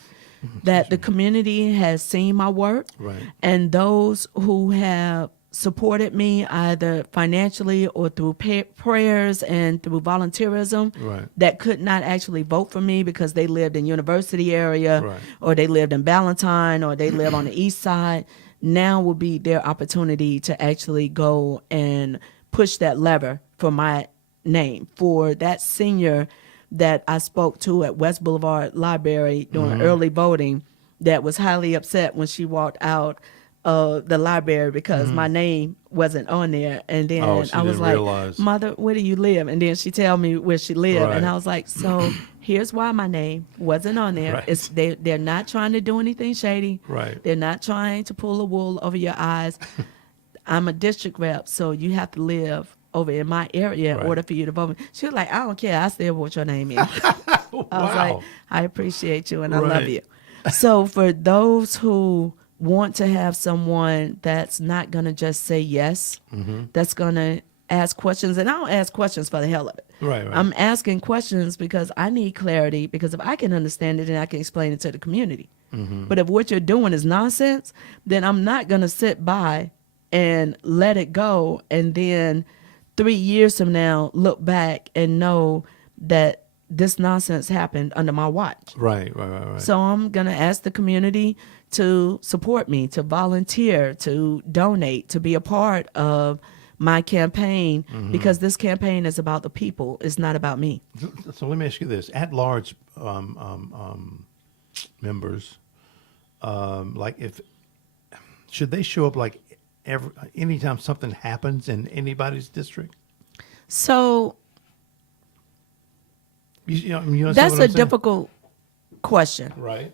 that the community has seen my work, Right. and those who have supported me either financially or through prayers and through volunteerism, Right. that could not actually vote for me because they lived in University area, Right. or they lived in Ballantyne, or they live on the east side, now will be their opportunity to actually go and push that lever for my name. For that senior that I spoke to at West Boulevard Library during early voting that was highly upset when she walked out of the library because my name wasn't on there. And then Oh, she I was didn't like, realize. Mother, where do you live? And then she tell me where she lived. Right. And I was like, so here's why my name wasn't on there. Right. It's they're not trying to do anything shady. Right. They're not trying to pull the wool over your eyes. I'm a district rep, so you have to live over in my area in Right. order for you to vote. She was like, I don't care. I still want your name in. I was like, I appreciate you and I love Right. you. So for those who want to have someone that's not going to just say yes, that's going to ask questions, and I don't ask questions for the hell of it. Right. I'm asking questions because I need clarity, because if I can understand it, then I can explain it to the community. But if what you're doing is nonsense, then I'm not going to sit by and let it go and then 3 years from now look back and know that this nonsense happened under my watch. Right. So I'm going to ask the community to support me, to volunteer, to donate, to be a part of my campaign, because this campaign is about the people. It's not about me. So let me ask you this: at-large members, should they show up like anytime something happens in anybody's district? So You understand that's what a I'm saying? difficult question. Right.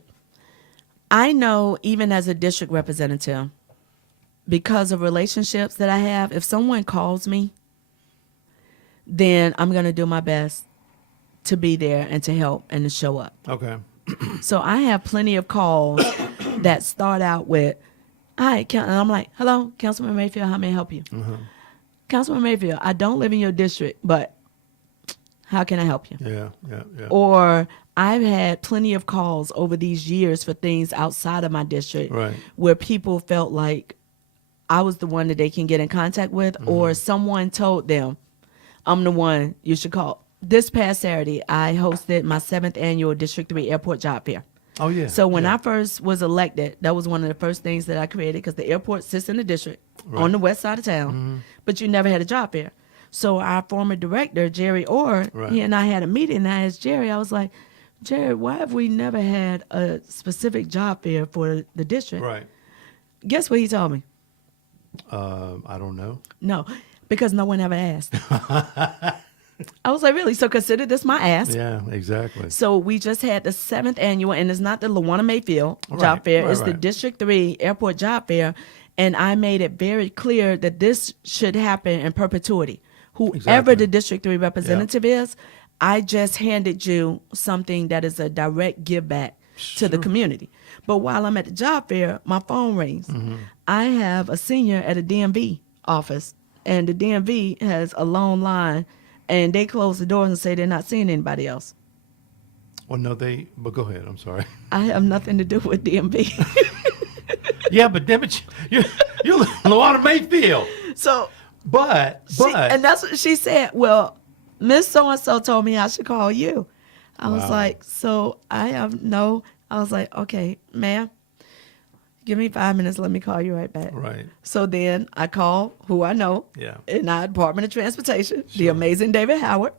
I know, even as a district representative, because of relationships that I have, if someone calls me, then I'm going to do my best to be there and to help and to show up. Okay. So I have plenty of calls that start out with, hi, and I'm like, hello, Councilman Mayfield, how may I help you? Councilman Mayfield, I don't live in your district, but how can I help you? Yeah. Or I've had plenty of calls over these years for things outside of my district, Right. where people felt like I was the one that they can get in contact with, or someone told them, I'm the one you should call. This past Saturday, I hosted my 7th annual District 3 Airport Job Fair. Oh yeah. So when yeah. I first was elected, that was one of the first things that I created, because the airport sits in the district on the west side of town, but you never had a job fair. So our former director, Jerry Orr, Right. he and I had a meeting, and I asked Jerry, I was like, Jerry, why have we never had a specific job fair for the district? Right. Guess what he told me? I don't know. No, because no one ever asked. I was like, really? So consider this my ask. Yeah. Exactly. So we just had the 7th annual, and it's not the LaWana Mayfield Right, job fair. right, It's the right. District 3 Airport Job Fair. And I made it very clear that this should happen in perpetuity. Whoever Exactly. the District 3 representative is, I just handed you something that is a direct give back to the community. But while I'm at the job fair, my phone rings. I have a senior at a DMV office, and the DMV has a long line, and they close the doors and say they're not seeing anybody else. Well, no, but go ahead. I'm sorry. I have nothing to do with DMV. Yeah, but damn it, you're LaWana Mayfield. So, But and that's what she said. Well, Miss So-and-so told me I should call you. I was Wow. like, so I have no, I was like, okay, ma'am, give me 5 minutes. Let me call you right back. Right. So then I call who I know Yeah. in our Department of Transportation, the Sure. amazing David Howard.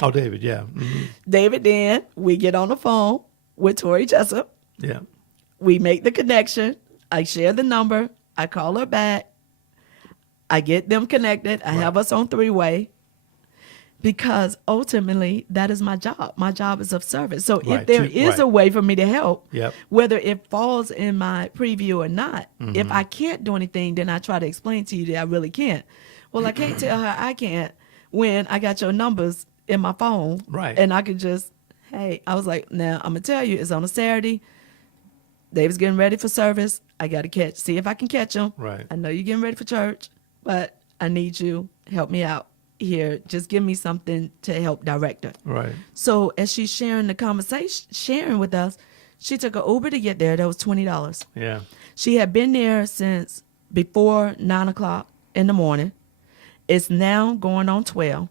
Oh, David, yeah. Hmm. David, then we get on the phone with Tori Jessup. Yeah. We make the connection. I share the number. I call her back. I get them connected. I have us on three-way because ultimately that is my job. My job is of service. So Right. if there is Right. a way for me to help, Yep. whether it falls in my preview or not, Mm-hmm. if I can't do anything, then I try to explain to you that I really can't. Well, I can't tell her I can't when I got your numbers in my phone. Right. And I could just, hey, I was like, now I'm going to tell you, it's on a Saturday. David's getting ready for service. I got to see if I can catch him. Right. I know you're getting ready for church, but I need you. Help me out here. Just give me something to help direct her. Right. So as she's sharing the conversation, sharing with us, she took an Uber to get there. That was $20. Yeah. She had been there since before 9 o'clock in the morning. It's now going on 12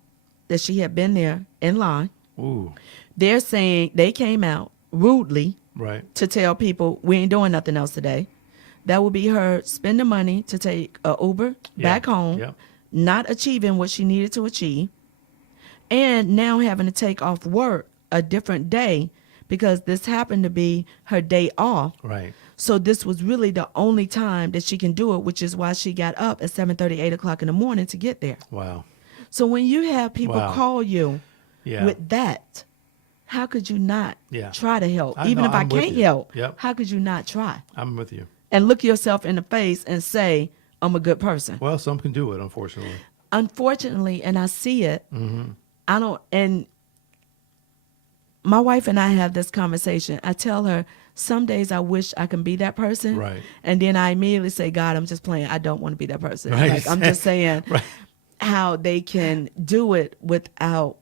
that she had been there in line. Ooh. They're saying they came out rudely Right. to tell people we ain't doing nothing else today. That would be her spending money to take a Uber back home, Yeah. not achieving what she needed to achieve, and now having to take off work a different day because this happened to be her day off. Right. So this was really the only time that she can do it, which is why she got up at 7:30, 8 o'clock in the morning to get there. Wow. So when you have people Wow. call you Yeah. with that, how could you not Yeah. try to help? I Even know, if I I'm with can't you. help, Yep. how could you not try? I'm with you. And look yourself in the face and say, I'm a good person. Well, some can do it, unfortunately. Unfortunately, and I see it, Mm-hmm. I don't, and my wife and I have this conversation. I tell her, some days I wish I can be that person. Right. And then I immediately say, God, I'm just playing. I don't want to be that person. Right. Like, I'm just saying Right. how they can do it without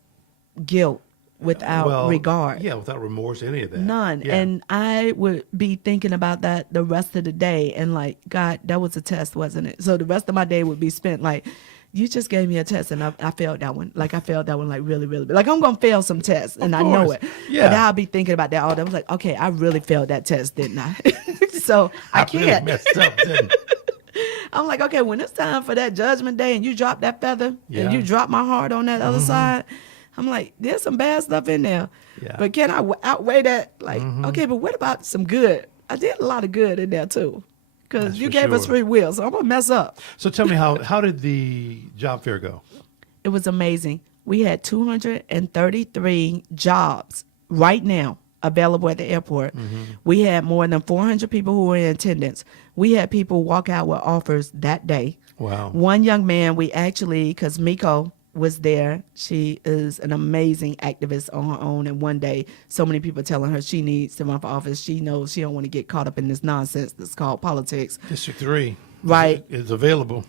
guilt, without regard. Yeah, without remorse, any of that. None. Yeah. And I would be thinking about that the rest of the day and like, God, that was a test, wasn't it? So the rest of my day would be spent like, you just gave me a test and I failed that one. Like I failed that one like really, really. Like I'm going to fail some tests and I know course. it. Yeah. But I'll be thinking about that all day. I was like, okay, I really failed that test, didn't I? So I really can't. messed up, didn't I'm like, okay, when it's time for that judgment day and you drop that feather Yeah. and you drop my heart on that other side, I'm like, there's some bad stuff in there. Yeah. But can I outweigh that? Like, okay, but what about some good? I did a lot of good in there too. Because That's you for gave us sure. free will, so I'm going to mess up. So tell me, how did the job fair go? It was amazing. We had 233 jobs right now available at the airport. We had more than 400 people who were in attendance. We had people walk out with offers that day. Wow. One young man, we actually, because Miko was there, she is an amazing activist on her own. And one day, so many people telling her she needs to run for office. She knows she don't want to get caught up in this nonsense that's called politics. District 3. Right. Is available.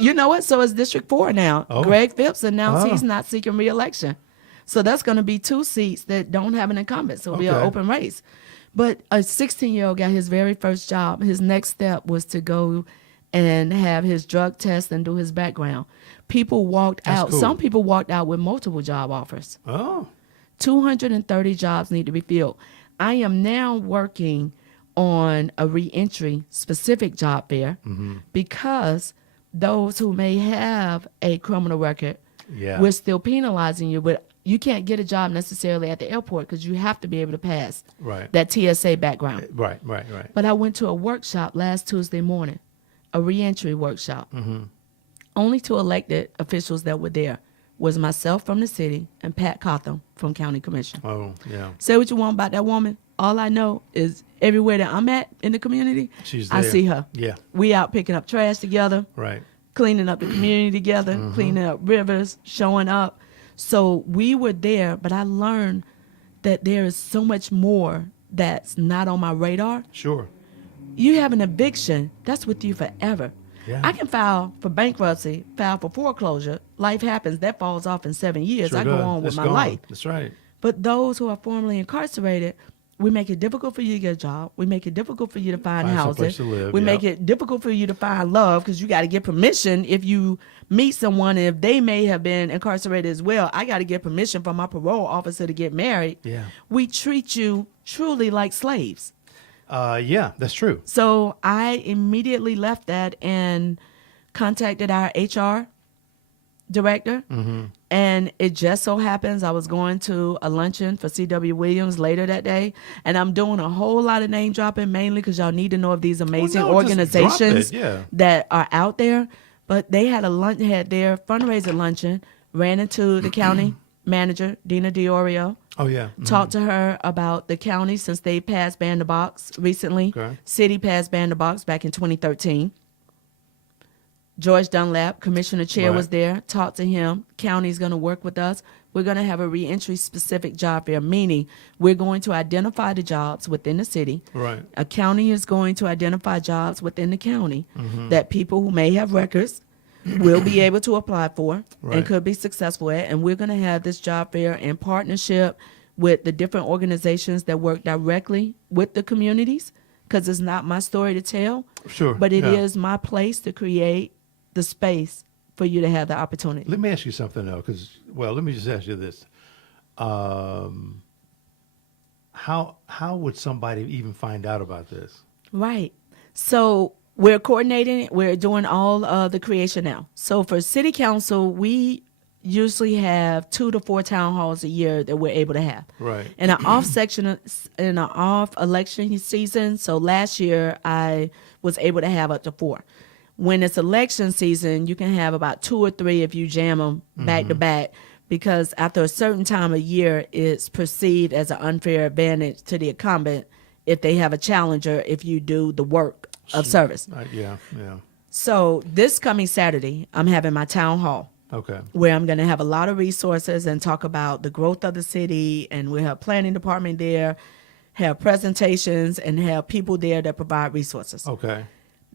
You know what? So it's District 4 now. Oh. Greg Phipps announced Ah. he's not seeking re-election. So that's going to be 2 seats that don't have an incumbent. So it'll be an Okay. open race. But a 16-year-old got his very first job. His next step was to go and have his drug test and do his background. People walked That's out. cool. Some people walked out with multiple job offers. Oh. 230 jobs need to be filled. I am now working on a reentry specific job fair because those who may have a criminal record, Yeah. we're still penalizing you, but you can't get a job necessarily at the airport because you have to be able to pass Right. that TSA background. Right. But I went to a workshop last Tuesday morning, a reentry workshop. Only 2 elected officials that were there was myself from the city and Pat Cotham from County Commission. Oh, yeah. Say what you want about that woman. All I know is everywhere that I'm at in the community, She's I there. see her. Yeah. We out picking up trash together, Right. cleaning up the community together, cleaning up rivers, showing up. So we were there, but I learned that there is so much more that's not on my radar. Sure. You have an eviction, that's with you forever. Yeah. I can file for bankruptcy, file for foreclosure. Life happens, that falls off in 7 years. Sure I go does. on with It's my gone. life. That's right. But those who are formerly incarcerated, We make it difficult for you to get a job. We make it difficult for you to find someplace housing. to live, We yep. make it difficult for you to find love because you got to get permission if you meet someone. If they may have been incarcerated as well, I got to get permission from my parole officer to get married. Yeah. We treat you truly like slaves. Yeah, that's true. So I immediately left that and contacted our HR director. And it just so happens I was going to a luncheon for C.W. Williams later that day. And I'm doing a whole lot of name dropping, mainly because y'all need to know of these amazing no, just organizations drop it, yeah. that are out there. But they had had their fundraiser luncheon, ran into the county manager, Dina Diorio. Oh, yeah. Talked to her about the county since they passed Ban the Box recently. Okay. City passed Ban the Box back in 2013. George Dunlap, commissioner chair, Right. was there. Talked to him. County's going to work with us. We're going to have a reentry specific job fair, meaning we're going to identify the jobs within the city. Right. A county is going to identify jobs within the county that people who may have records will be able to apply for Right. and could be successful at. And we're going to have this job fair in partnership with the different organizations that work directly with the communities, because it's not my story to tell, Sure. but it yeah. is my place to create the space for you to have the opportunity. Let me ask you something, though, let me just ask you this. How would somebody even find out about this? Right. So we're coordinating. We're doing all the creation now. So for city council, we usually have 2 to 4 town halls a year that we're able to have. Right. In an off election season. So last year I was able to have up to 4. When it's election season, you can have about 2 or 3 if you jam them back to back, because after a certain time of year, it's perceived as an unfair advantage to the incumbent if they have a challenger if you do the work of service. Yeah. So this coming Saturday, I'm having my town hall Okay. where I'm going to have a lot of resources and talk about the growth of the city, and we'll have planning department there, have presentations, and have people there that provide resources. Okay.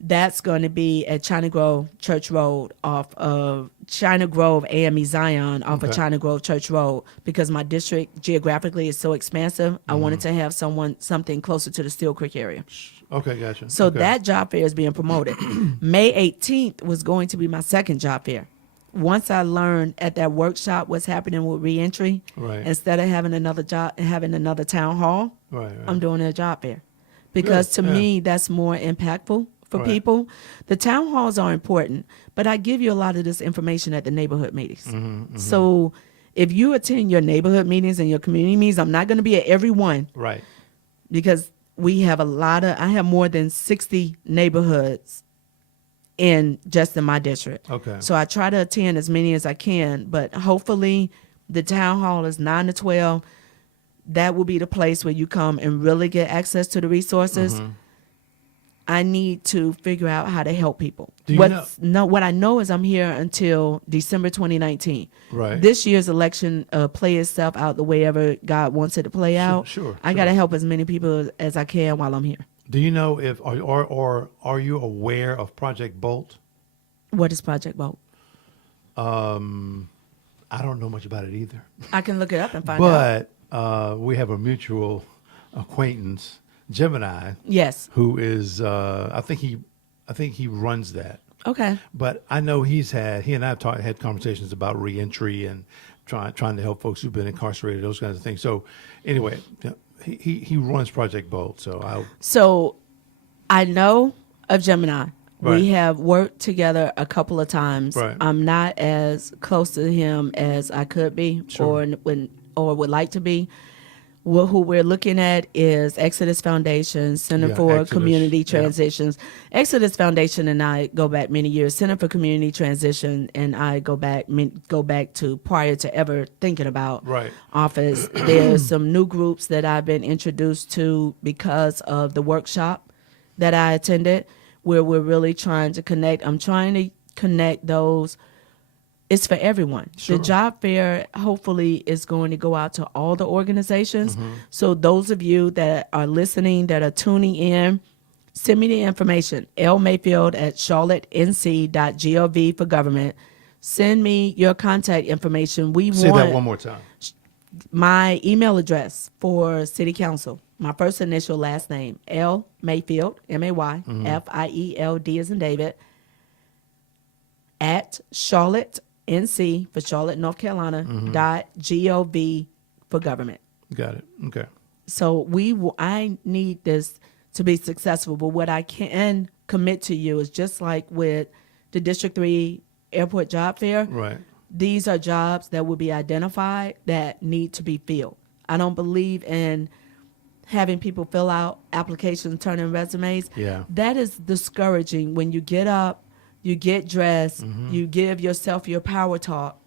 That's going to be at China Grove Church Road off of China Grove AME Zion off of Okay. China Grove Church Road, because my district geographically is so expansive. I wanted to have something closer to the Steel Creek area. Okay, gotcha. So Okay. that job fair is being promoted. May 18th was going to be my second job fair. Once I learned at that workshop what's happening with reentry, Right. instead of having another town hall, Right. I'm doing a job fair, because Good, to yeah. me that's more impactful for Right. people. The town halls are important, but I give you a lot of this information at the neighborhood meetings. So if you attend your neighborhood meetings and your community meetings, I'm not going to be at every one, Right. because we have I have more than 60 neighborhoods in my district. Okay. So I try to attend as many as I can, but hopefully the town hall is 9 to 12. That will be the place where you come and really get access to the resources. I need to figure out how to help people. Do you What I know is I'm here until December 2019. Right. This year's election play itself out the way ever God wants it to play out. Sure. I got to help as many people as I can while I'm here. Do you know if or are you aware of Project Bolt? What is Project Bolt? I don't know much about it either. I can look it up and find out. But we have a mutual acquaintance, Gemini, Yes. who is I think he runs that. Okay. But I know he and I have had conversations about reentry and trying to help folks who've been incarcerated, those kinds of things. So anyway, he runs Project Bolt. So I know of Gemini. Right. We have worked together a couple of times. Right. I'm not as close to him as I could be, Sure. or would like to be. Who we're looking at is Exodus Foundation, Center Yeah, for Exodus, Community yeah. Transitions. Exodus Foundation and I go back many years. Center for Community Transition and I go back to prior to ever thinking about Right. office. There's some new groups that I've been introduced to because of the workshop that I attended, where we're really trying to connect. I'm trying to connect those. It's for everyone. Sure. The job fair hopefully is going to go out to all the organizations. So those of you that are listening, that are tuning in, send me the information. lmayfield@charlottenc.gov for government. Send me your contact information. Say that one more time. My email address for city council my first initial last name, L Mayfield, May, Field as in David, at Charlotte, NC for Charlotte, North Carolina, .gov for government. Got it. Okay. So I need this to be successful, but what I can commit to you is just like with the District 3 airport job fair. Right. These are jobs that will be identified that need to be filled. I don't believe in having people fill out applications, turn in resumes. Yeah. That is discouraging when you get up, you get dressed, you give yourself your power talk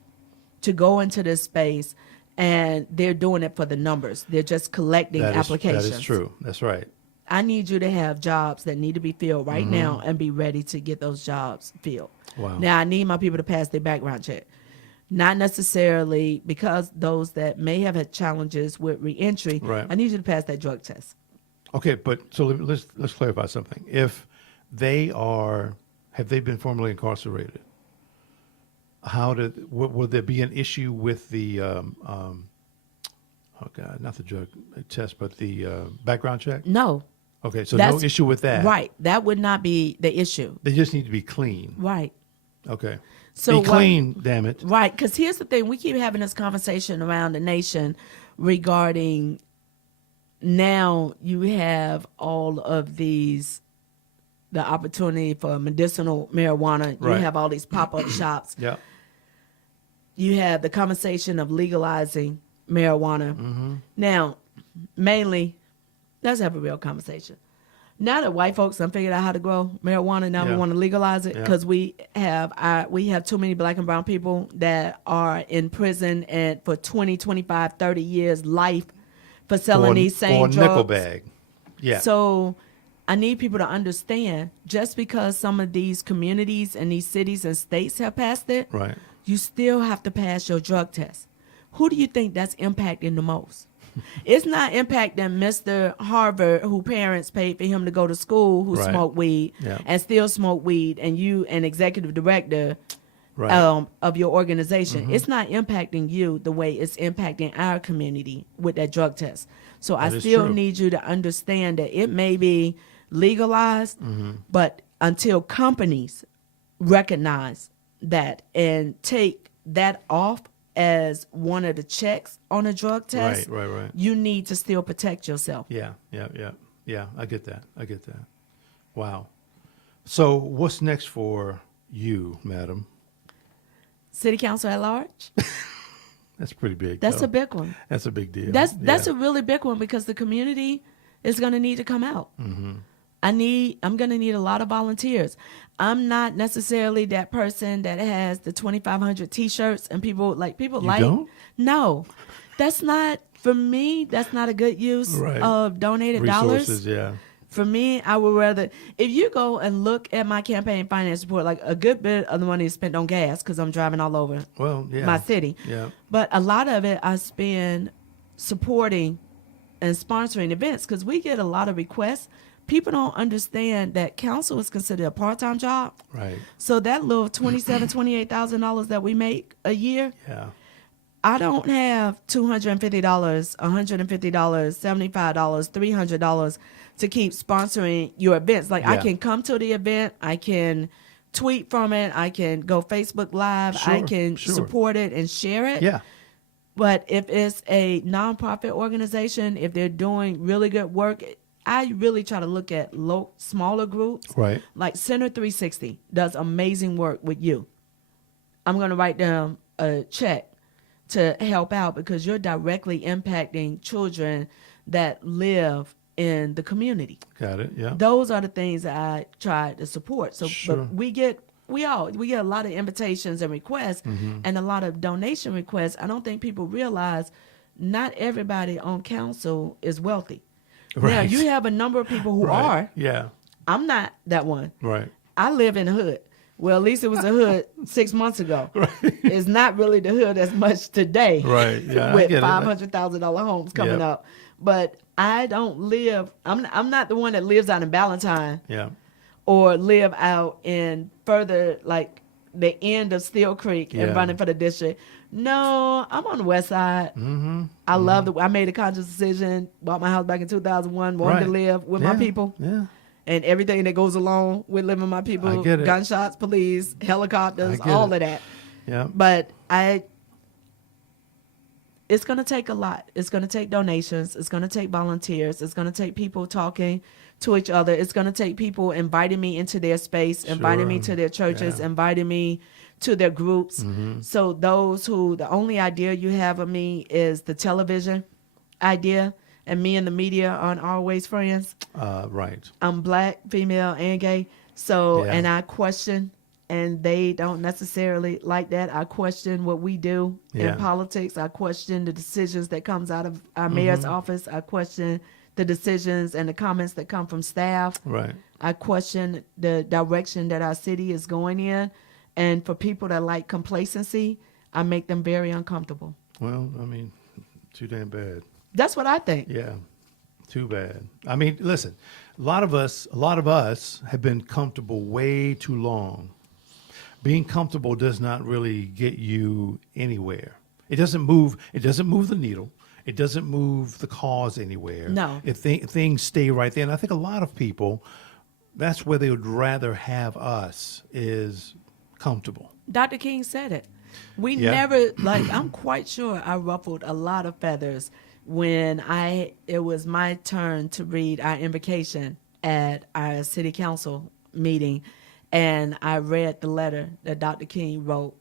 to go into this space, and they're doing it for the numbers. They're just collecting applications. That is true. That's right. I need you to have jobs that need to be filled right now and be ready to get those jobs filled. Wow. Now, I need my people to pass their background check. Not necessarily because those that may have had challenges with reentry. Right. I need you to pass that drug test. Okay, but so let's clarify something. If they have they been formerly incarcerated? Will there be an issue with the oh God, not the drug test, but the background check? No. Okay, so no issue with that. Right. That would not be the issue. They just need to be clean. Right. Okay. So be clean, damn it. Right, because here's the thing. We keep having this conversation around the nation regarding now you have all of the opportunity for medicinal marijuana. You Right. have all these pop-up shops. Yeah. You have the conversation of legalizing marijuana. Now, mainly, let's have a real conversation. Now that white folks done figured out how to grow marijuana, now we Yeah. want to legalize it Yeah. because we have too many black and brown people that are in prison and for 20, 25, 30 years life for selling these same or drugs. nickel bag. Yeah. So I need people to understand just because some of these communities and these cities and states have passed it, Right. you still have to pass your drug test. Who do you think that's impacting the most? It's not impacting Mr. Harvard, who parents paid for him to go to school, who Right. smoked weed Yeah. and still smoke weed, and you, an executive director Right. of your organization. It's not impacting you the way it's impacting our community with that drug test. So I That is still true. need you to understand that it may be legalized, but until companies recognize that and take that off as one of the checks on a drug test, Right. you need to still protect yourself. Yeah. I get that. Wow. So what's next for you, madam? City council at large, That's pretty big. that's though. a big one. That's a big deal. That's Yeah. a really big one because the community is going to need to come out. Mm-hmm. I'm going to need a lot of volunteers. I'm not necessarily that person that has the 2,500 T-shirts and people don't? No, that's not for me. That's not a good use Right. of donated Resources, dollars. yeah. For me, I would rather, if you go and look at my campaign finance report, like a good bit of the money is spent on gas because I'm driving all over Well, yeah. my city. Yeah. But a lot of it I spend supporting and sponsoring events because we get a lot of requests. People don't understand that council is considered a part-time job. Right. So that little $27,000, $28,000 that we make a year, Yeah. I don't have $250, $150, $75, $300 to keep sponsoring your events. Like I Yeah. can come to the event, I can tweet from it, I can go Facebook Live, I Sure, can sure. support it and share it. Yeah. But if it's a nonprofit organization, if they're doing really good work, I really try to look at smaller groups. Right. Like Center 360 does amazing work with you. I'm going to write them a check to help out because you're directly impacting children that live in the community. Got it. Yeah. Those are the things that I try to support. So Sure. but we get a lot of invitations and requests and a lot of donation requests. I don't think people realize not everybody on council is wealthy. Now Right. you have a number of people who Right. are. Yeah. I'm not that one. Right. I live in the hood. Well, at least it was a hood 6 months ago. It's not really the hood as much today. Right. Yeah. I With get it. $500,000 homes coming Yep. up. But I don't live. I'm not the one that lives out in Ballantyne Yeah. or live out in further like the end of Steel Creek Yeah. and running for the district. No, I'm on the west side. I love I made a conscious decision, bought my house back in 2001, wanted to Right. live with my people. Yeah. And everything that goes along with living with my people, I get it. gunshots, police, helicopters, I get all it. of that. Yeah. But it's going to take a lot. It's going to take donations. It's going to take volunteers. It's going to take people talking to each other. It's going to take people inviting me into their space, inviting me Sure. to their churches, Yeah. inviting me to their groups. So those who, the only idea you have of me is the television idea, and me and the media aren't always friends. Right. I'm black, female, and gay. So, Yeah. and I question, and they don't necessarily like that. I question what we do Yeah. in politics. I question the decisions that comes out of our mayor's office. I question the decisions and the comments that come from staff. Right. I question the direction that our city is going in. And for people that like complacency, I make them very uncomfortable. Well, I mean, too damn bad. That's what I think. Yeah. Too bad. I mean, listen, a lot of us have been comfortable way too long. Being comfortable does not really get you anywhere. It doesn't move the needle. It doesn't move the cause anywhere. No. If things stay right there. And I think a lot of people, that's where they would rather have us, is comfortable. Dr. King said it. We Yeah. never, like, I'm quite sure I ruffled a lot of feathers when it was my turn to read our invocation at our city council meeting, and I read the letter that Dr. King wrote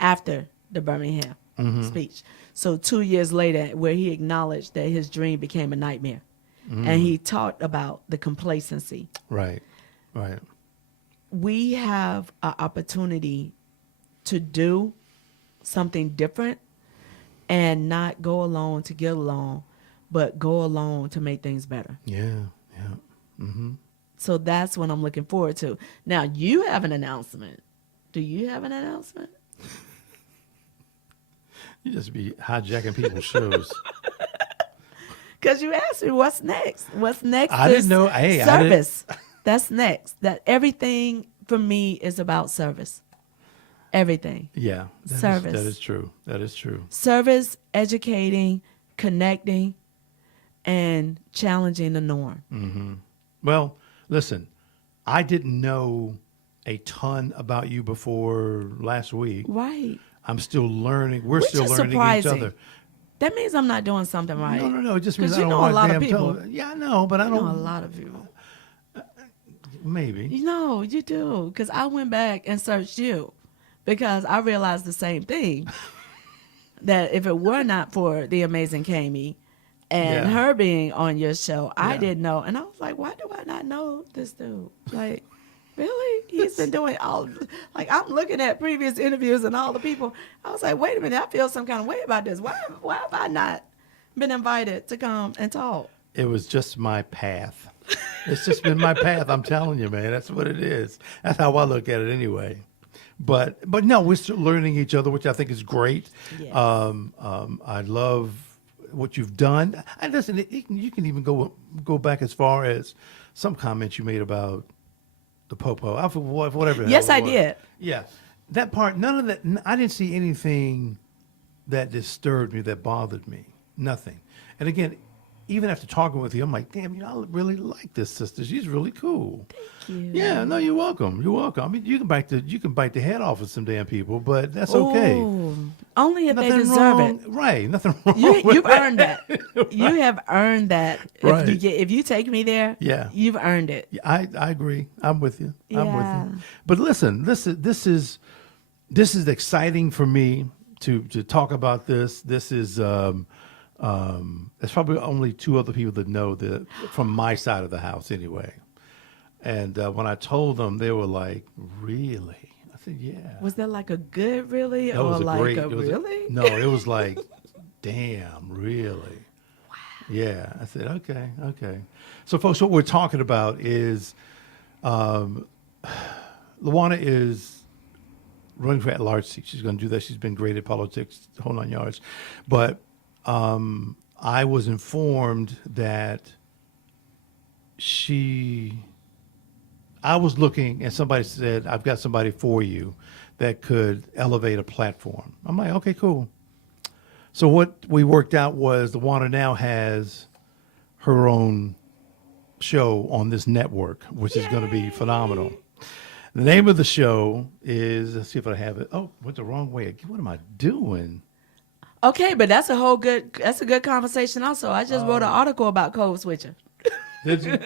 after the Birmingham speech. So 2 years later, where he acknowledged that his dream became a nightmare, and he talked about the complacency. Right. Right. We have an opportunity to do something different and not go along to get along, but go along to make things better. Yeah. Yeah. So that's what I'm looking forward to. Now, you have an announcement. Do you have an announcement? You just be hijacking people's shows. Because you asked me what's next. What's next? I is didn't know. Hey, I didn't- service. That's next. That everything for me is about service. Everything. Yeah. Service. That is true. That is true. Service, educating, connecting, and challenging the norm. Well, listen, I didn't know a ton about you before last week. Right. I'm still learning. We're Which still is learning surprising. each other. That means I'm not doing something right. No. It just means 'Cause I you don't know a watch lot of damn people. television. Yeah, I know, but I I know a don't. lot of people. Maybe. You know, you do. Because I went back and searched you because I realized the same thing. That if it were not for the amazing Kami and Yeah. her being on your show, I Yeah. didn't know. And I was like, why do I not know this dude? Like, really? He's been doing all, like, I'm looking at previous interviews and all the people. I was like, wait a minute, I feel some kind of way about this. Why have I not been invited to come and talk? It was just my path. It's just been my path. I'm telling you, man. That's what it is. That's how I look at it anyway. But no, we're still learning each other, which I think is great. Yes. I love what you've done. And listen, you can even go back as far as some comments you made about the popo. I forget whatever. the Yes, hell I it was. did. Yeah, that part. None of that. I didn't see anything that disturbed me, that bothered me. Nothing. And again, even after talking with you, I'm like, damn, I really like this sister. She's really cool. Thank you. Yeah, no, you're welcome. You're welcome. I mean, you can bite the head off of some damn people, but that's okay. Ooh, only if they Nothing deserve wrong, it. right? Nothing wrong. with You've that. earned that. You have earned that. Right. If you take me there, Yeah. you've earned it. Yeah, I agree. I'm with you. I'm with Yeah. you. But listen, this is exciting for me to talk about this. This is there's probably only two other people that know that from my side of the house anyway. And when I told them, they were like, "Really?" I said, "Yeah." Was that like a good really That or was a like great. a it was really? no, it was like, "Damn, really?" Wow. Yeah, I said, "Okay." So, folks, what we're talking about is, LaWana is running for at-large seat. She's going to do that. She's been great at politics, the whole 9 yards. But I was informed that I was looking, and somebody said, "I've got somebody for you that could elevate a platform. I'm like, okay, cool. So what we worked out was LaWana now has her own show on this network, which is going to be phenomenal. The name of the show is, let's see if I have it. Oh, went the wrong way. What am I doing? Okay, but that's a good conversation also. I just wrote an article about code switching. Did you?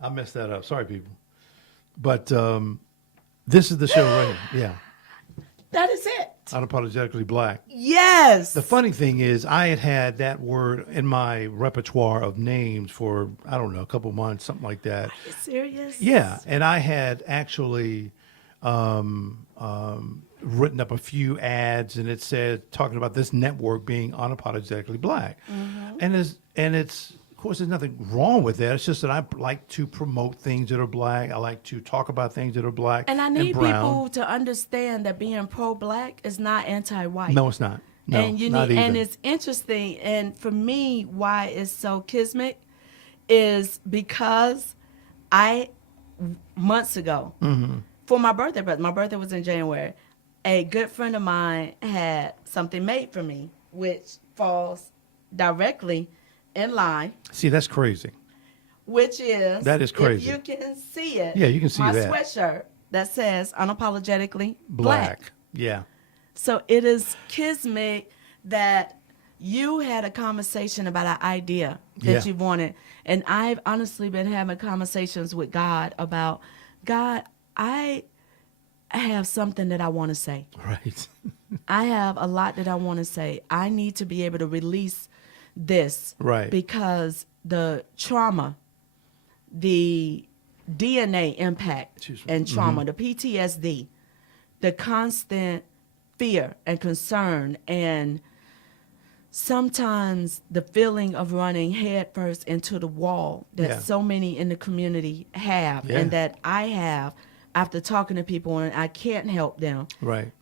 I messed that up. Sorry, people. But this is the show right here. Yeah. That is it. Unapologetically Black. Yes. The funny thing is, I had that word in my repertoire of names for, I don't know, a couple months, something like that. Are you serious? Yeah. And I had actually written up a few ads, and it said, talking about this network being unapologetically Black. And it's, of course, there's nothing wrong with that. It's just that I like to promote things that are Black. I like to talk about things that are Black And I need brown. people to understand that being pro-black is not anti-white. No, it's not. No, and you not need, even. and it's interesting. And for me, why it's so kismet is because months ago, for my birthday, but my birthday was in January, a good friend of mine had something made for me, which falls directly in line. See, that's crazy. Which is, That is crazy. If you can see it. Yeah, you can see my that. sweatshirt that says unapologetically Black. Yeah. So it is kismet that you had a conversation about an idea that Yeah. you wanted. And I've honestly been having conversations with God about, God, I have something that I want to say. Right. I have a lot that I want to say. I need to be able to release this. Right. Because the trauma, the DNA impact Excuse me. and trauma, the PTSD, the constant fear and concern, and sometimes the feeling of running headfirst into the wall that Yeah. so many in the community have, Yeah. and that I have after talking to people, and I can't help them. Right.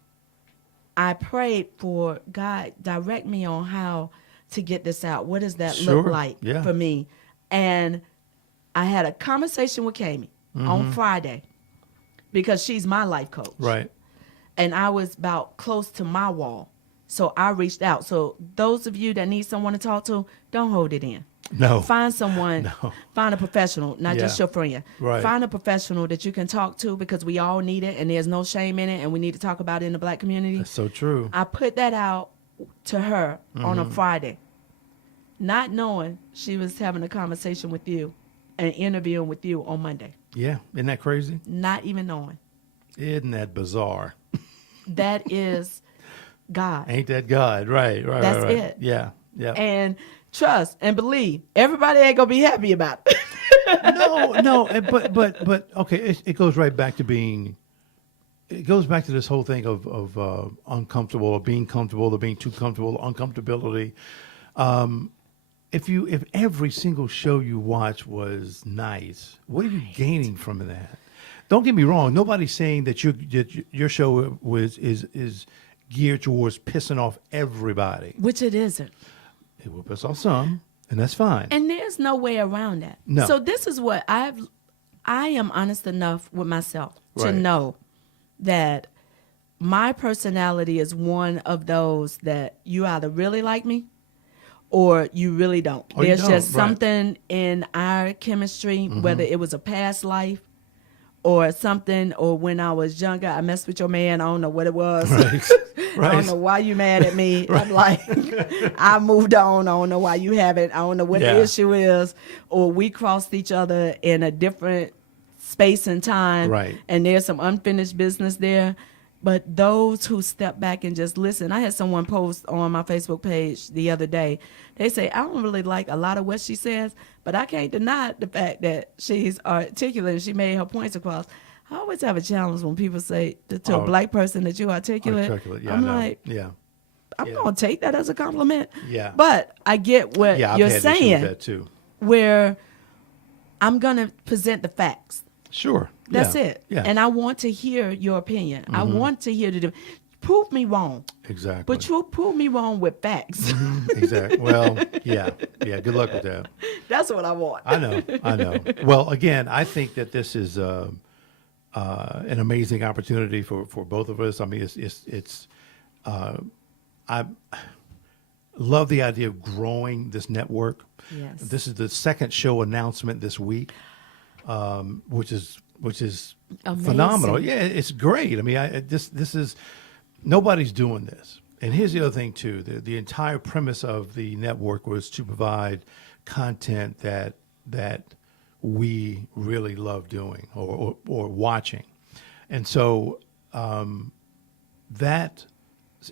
I prayed for God, direct me on how to get this out. What does that Sure. look like Yeah. for me? And I had a conversation with Kami on Friday because she's my life coach. Right. And I was about close to my wall. So I reached out. So those of you that need someone to talk to, don't hold it in. No. Find someone, No. find a professional, not just Yeah. your friend. Right. Find a professional that you can talk to because we all need it and there's no shame in it and we need to talk about it in the Black community. That's so true. I put that out to her on a Friday, not knowing she was having a conversation with you and interviewing with you on Monday. Yeah. Isn't that crazy? Not even knowing. Isn't that bizarre? That is God. Ain't that God? Right. Right. That's right, right. it. Yeah. Yeah. And trust and believe, everybody ain't going to be happy about it. No. But okay. It goes right back to being. It goes back to this whole thing of uncomfortable or being comfortable or being too comfortable, uncomfortability. If every single show you watch was nice, what are you gaining from that? Don't get me wrong. Nobody's saying that your show is geared towards pissing off everybody. Which it isn't. It will piss off some, and that's fine. And there's no way around that. No. So this is what I am honest enough with myself to Right. know that my personality is one of those that you either really like me or you really don't. Or you There's don't, just right. something in our chemistry, whether it was a past life or something, or when I was younger, I messed with your man. I don't know what it was. Right. I don't know why you mad at me. I'm like, I moved on. I don't know why you haven't. I don't know what Yeah. the issue is. Or we crossed each other in a different space and time. Right. And there's some unfinished business there. But those who step back and just listen, I had someone post on my Facebook page the other day. They say, I don't really like a lot of what she says, but I can't deny the fact that she's articulate and she made her points across. I always have a challenge when people say to a Oh. black person that you articulate. Yeah, I'm I know. like, yeah. I'm Yeah. going to take that as a compliment. Yeah. But I get what Yeah, I've you're had issues with saying, that too. where I'm going to present the facts. Sure. That's Yeah. it. Yeah. And I want to hear your opinion. I want to hear prove me wrong. Exactly. But you prove me wrong with facts. Exactly. Well, yeah. Good luck with that. That's what I want. I know. Well, again, I think that this is an amazing opportunity for both of us. I mean, I love the idea of growing this network. Yes. This is the second show announcement this week, which is Amazing. phenomenal. Yeah, it's great. I mean, this is nobody's doing this. And here's the other thing too: the entire premise of the network was to provide content that we really love doing or watching, and so that.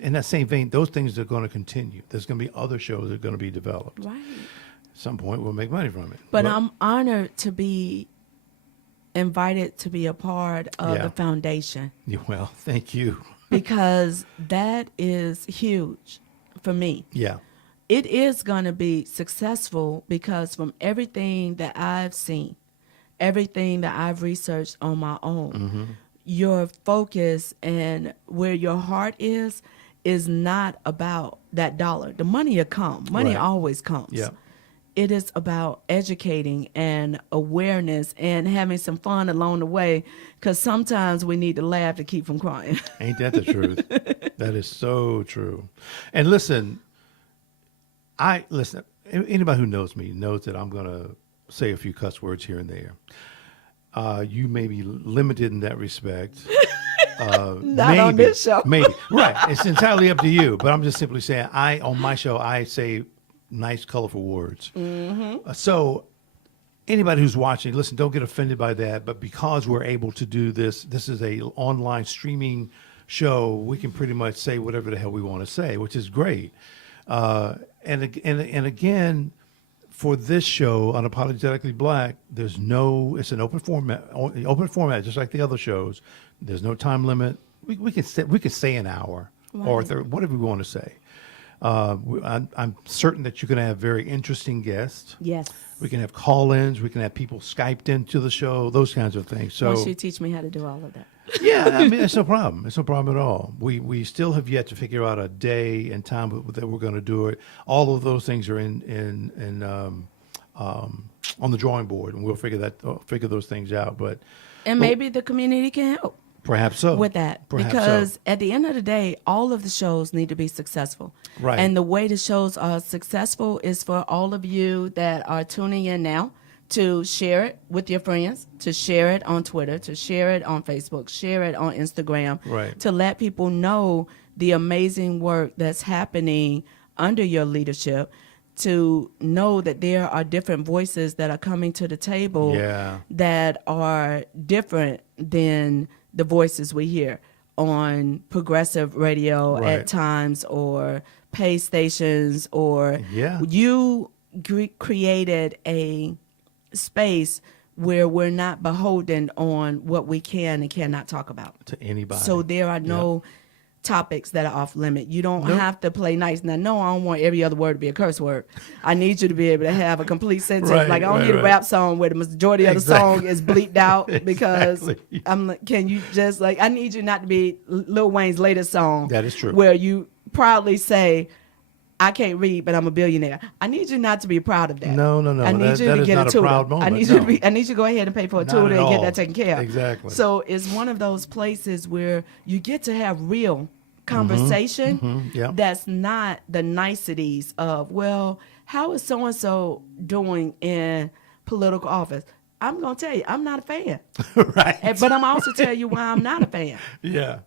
In that same vein, those things are going to continue. There's going to be other shows that are going to be developed. Right. At some point, we'll make money from it. But I'm honored to be invited to be a part of Yeah. the foundation Well, thank you. because that is huge for me. Yeah. It is going to be successful because from everything that I've seen, everything that I've researched on my own, your focus and where your heart is not about that dollar. The money will come. Money Right. always comes. Yeah. It is about educating and awareness and having some fun along the way because sometimes we need to laugh to keep from crying. Ain't that the truth? That is so true. And listen, anybody who knows me knows that I'm going to say a few cuss words here and there. You may be limited in that respect. Not on this show. Maybe. Right. It's entirely up to you. But I'm just simply saying, on my show, I say nice, colorful words. So anybody who's watching, listen, don't get offended by that. But because we're able to do this is a online streaming show. We can pretty much say whatever the hell we want to say, which is great. And again, for this show, Unapologetically Black, it's an open format, just like the other shows. There's no time limit. We could say an hour or whatever we want to say. I'm certain that you're going to have very interesting guests. Yes. We can have call-ins. We can have people Skyped into the show, those kinds of things. So Once you teach me how to do all of that. yeah, I mean, it's no problem. It's no problem at all. We still have yet to figure out a day and time that we're going to do it. All of those things are on the drawing board, and we'll figure those things out. But And maybe the community can help perhaps so with that Perhaps because so. at the end of the day, all of the shows need to be successful. Right. And the way the shows are successful is for all of you that are tuning in now to share it with your friends, to share it on Twitter, to share it on Facebook, share it on Instagram, Right. to let people know the amazing work that's happening under your leadership, to know that there are different voices that are coming to the table Yeah. that are different than the voices we hear on progressive radio Right. at times or pay stations or Yeah. you created a space where we're not beholden on what we can and cannot talk about. to anybody. So there are no topics that are off limit. You don't Nope. have to play nice. Now, no, I don't want every other word to be a curse word. I need you to be able to have a complete sentence. Right, like I don't right, need a right. rap song where the majority of the Exactly. song is bleeped out because Exactly. I'm like, can you just like, I need you not to be Lil Wayne's latest song. That is true. Where you proudly say, I can't read, but I'm a billionaire. I need you not to be proud of that. No. I need That- you that to is get not a a tutor. proud moment, I need you to no. be. I need you to go ahead and pay for a Not tutor at and get all. that taken care of. Exactly. So it's one of those places where you get to have real conversation yeah. that's not the niceties of, well, how is so and so doing in political office? I'm gonna tell you, I'm not a fan. Right. But I'm also tell you why I'm not a fan. Yeah.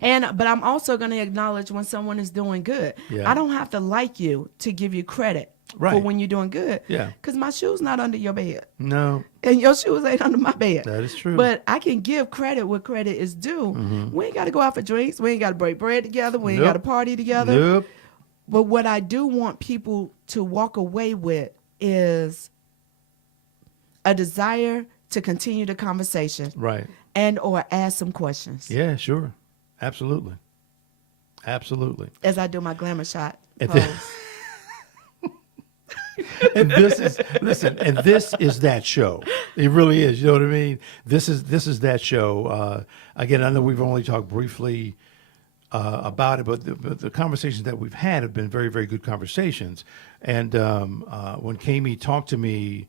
But I'm also going to acknowledge when someone is doing good. Yeah. I don't have to like you to give you credit for Right. when you're doing good. Yeah. Because my shoe's not under your bed. No. And your shoes ain't under my bed. That is true. But I can give credit where credit is due. We ain't got to go out for drinks. We ain't got to break bread together. We ain't Nope. got to party together. Nope. But what I do want people to walk away with is a desire to continue the conversation Right. and or ask some questions. Yeah. Sure. Absolutely. As I do my glamour shot And pose. And this is that show. It really is. You know what I mean? This is that show. Again, I know we've only talked briefly about it, but the conversations that we've had have been very, very good conversations. And when Kami talked to me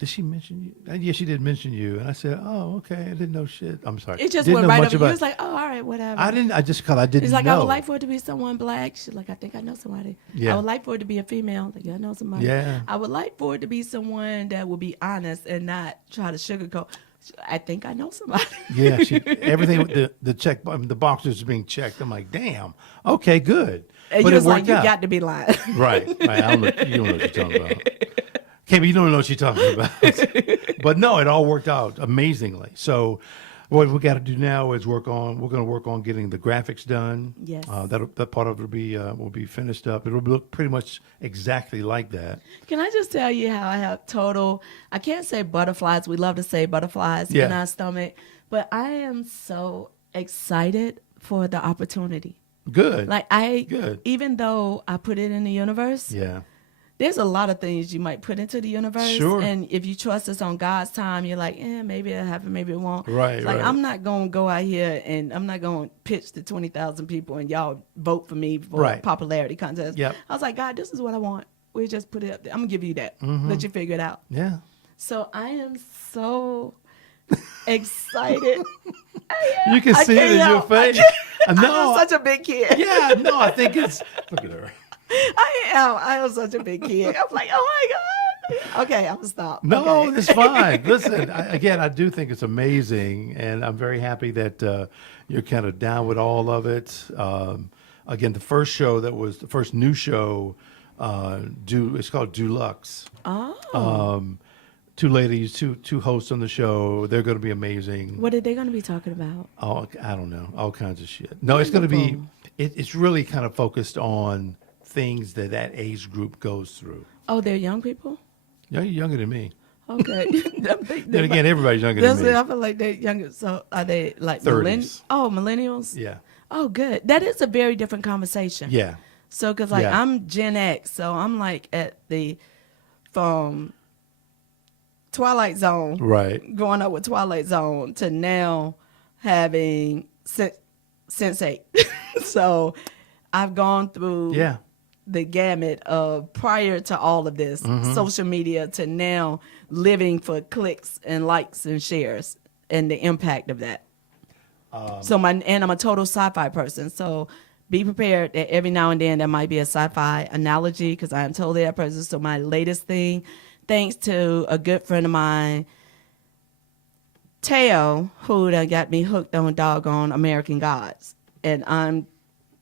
Did she mention you? Yeah, she did mention you. And I said, oh, okay. I didn't know shit. I'm sorry. It just Didn't went know right much up. You about- was like, oh, all right, whatever. I didn't, I just, cause I didn't He's like, know. I would like for it to be someone black. She's like, I think I know somebody. Yeah. I would like for it to be a female. Like, I know somebody. Yeah. I would like for it to be someone that will be honest and not try to sugarcoat. I think I know somebody. Yeah, everything, the check, the boxes are being checked. I'm like, damn. Okay, good. And But you it was like, worked you out. got to be lying. Right. I don't know, you don't know what you're talking about. Kimmy, you don't know what you're talking about. But no, it all worked out amazingly. So what we got to do now is we're going to work on getting the graphics done. Yes. That part of it will be finished up. It'll look pretty much exactly like that. Can I just tell you how I have total, I can't say butterflies. We love to say butterflies Yeah. in our stomach. But I am so excited for the opportunity. Good. Like Good. even though I put it in the universe, Yeah. there's a lot of things you might put into the universe. Sure. And if you trust us on God's time, you're like, maybe it'll happen, maybe it won't. Right, It's like, right. I'm not going to go out here and I'm not going to pitch to 20,000 people and y'all vote for me for Right. a popularity contest. Yep. I was like, God, this is what I want. We just put it up there. I'm going to give you that. Mm-hmm. Let you figure it out. Yeah. So I am so excited. You can I see it can't in your help. face. I'm No. such a big kid. Yeah, no, I think it's, look at her. I am such a big kid. I'm like, oh my God. Okay, I'm going to stop. No, Okay. it's fine. Listen, I do think it's amazing, and I'm very happy that you're kind of down with all of it. Again, the first show that was the first new show, it's called Deluxe. Oh. Two ladies, two hosts on the show. They're going to be amazing. What are they going to be talking about? Oh, I don't know, all kinds of shit. No, it's going to be. Wonderful. It's really kind of focused on things that age group goes through. Oh, they're young people? You're younger than me. Okay. Then again, everybody's younger than me. I feel like they're younger. So are they like 30s. millennials? Yeah, Oh, good. That is a very different conversation. yeah. So, because like Yeah. I'm Gen X, so I'm like from Twilight Zone, Right. growing up with Twilight Zone to now having Sense8. So I've gone through Yeah. the gamut of prior to all of this social media to now living for clicks and likes and shares and the impact of that. And I'm a total sci-fi person. So be prepared that every now and then there might be a sci-fi analogy because I am totally that person. So my latest thing, thanks to a good friend of mine, Teo, who done got me hooked on doggone American Gods. And I'm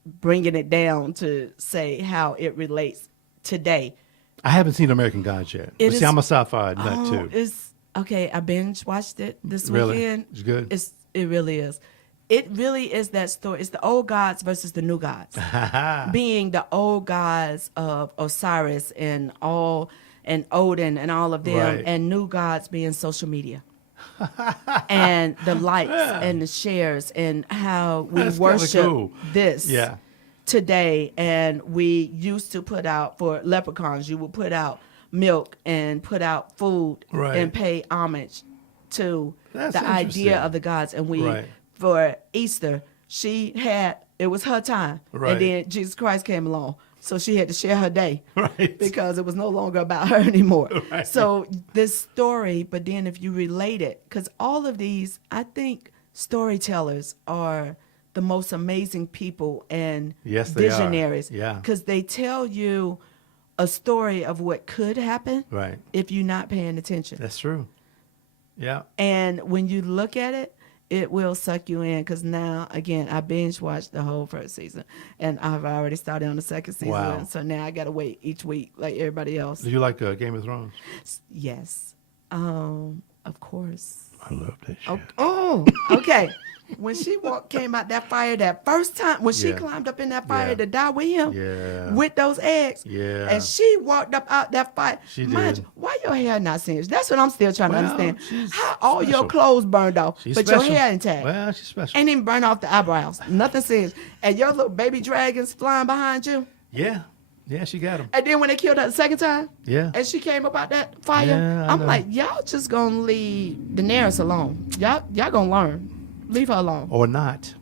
bringing it down to say how it relates today. I haven't seen American Gods yet. It But see, is- I'm a sci-fi nut Oh, too. it's okay. I binge watched it this Really? weekend. It's good? It really is. It really is that story. It's the old gods versus the new gods. Being the old gods of Osiris and Odin and all of them, Right. and new gods being social media. And the likes and the shares and how we That's kinda worship cool. this Yeah. today. And we used to put out, for leprechauns, you would put out milk and put out food Right. and pay homage to That's the interesting. idea of the gods. And we, Right. for Easter, it was her time. Right. And then Jesus Christ came along. So she had to share her day. Right. Because it was no longer about her anymore. Right. So this story, but then if you relate it, because all of these, I think storytellers are the most amazing people and Yes, they are. visionaries. Yeah. Because they tell you a story of what could happen Right. if you're not paying attention. That's true. Yeah. And when you look at it, it will suck you in. Because now, again, I binge watched the whole first season, and I've already started on the second season. Wow. So now I got to wait each week like everybody else. Do you like Game of Thrones? Yes. Of course. I love that shit. Oh, okay. When she came out that fire that first time, when she Yeah. climbed up in that fire Yeah. to die with him, Yeah. with those eggs, Yeah. and she walked up out that fire. She Mind did. you, why your hair not singed? That's what I'm still trying to Well, understand. she's How all your special. clothes burned off, She's but special. your hair intact. Well, she's special. Ain't even burned off the eyebrows. Nothing singed. And your little baby dragons flying behind you. Yeah. Yeah, she got him. And then when they killed her the second time, Yeah. and she came up out that fire, Yeah, I I'm know. like, y'all just gonna leave Daenerys alone. Y'all gonna learn. Leave her alone. Or not.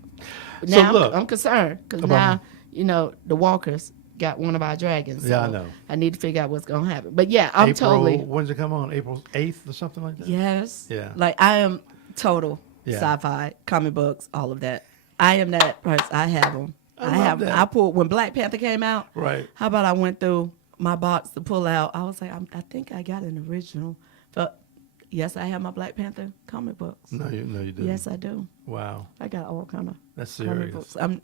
Now look. I'm concerned because Come on. now, the walkers, got one of our dragons. Yeah, I so know. I need to figure out what's gonna happen. But yeah, I'm totally When's it come on? April 8th or something like that? yes. Yeah. Like I am total Yeah. sci-fi, comic books, all of that. I am that person. I have them. I love that. I pulled when Black Panther came out. Right. How about I went through my box to pull out? I was like, I think I got an original. But yes, I have my Black Panther comic books. No, you didn't. Yes, I do. Wow. I got all kind of That's comic serious. books.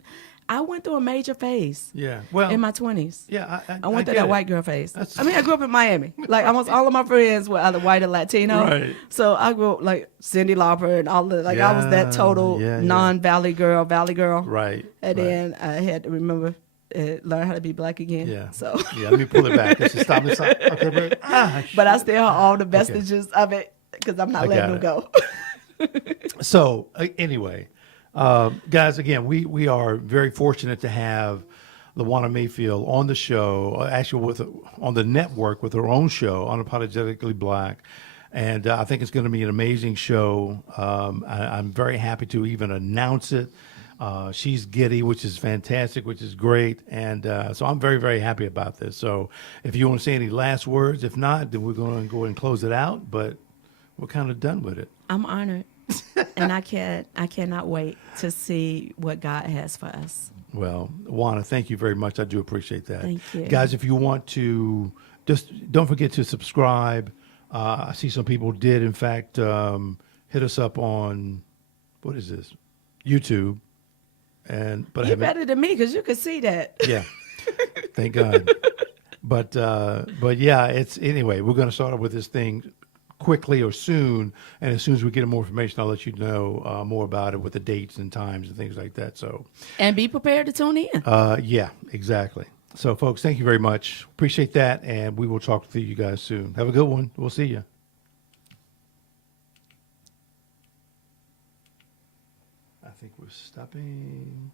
I went through a major phase Yeah. Well, in my 20s. yeah, I went through get that it. white girl phase. That's- I mean, I grew up in Miami. Like almost all of my friends were either white or Latino. Right. So I grew up like Cyndi Lauper and all the I was that total Yeah, yeah. non-Valley girl, Valley girl. Right. And right. then I had to remember learn how to be black again. Yeah. So, Yeah, let me pull it back. Let's just stop this. Okay, but I still have all the vestiges of it because I'm not I letting got them it. go. So anyway, guys, again, we are very fortunate to have LaWana Mayfield on the show, actually on the network with her own show, Unapologetically Black. And I think it's going to be an amazing show. I'm very happy to even announce it. She's giddy, which is fantastic, which is great. And so I'm very, very happy about this. So if you want to say any last words, if not, then we're going to go ahead and close it out. But we're kind of done with it. I'm honored, and I cannot wait to see what God has for us. Well, Juana, thank you very much. I do appreciate that. Thank you. Guys, if you want to, just don't forget to subscribe. I see some people did, in fact, hit us up on, what is this? YouTube. But I You're haven't- better than me because you can see that. Yeah. Thank God. But yeah, anyway, we're going to start off with this thing quickly or soon. And as soon as we get more information, I'll let you know more about it with the dates and times and things like that. So, And be prepared to tune in. yeah, exactly. So, folks, thank you very much. Appreciate that. And we will talk to you guys soon. Have a good one. We'll see you. I think we're stopping.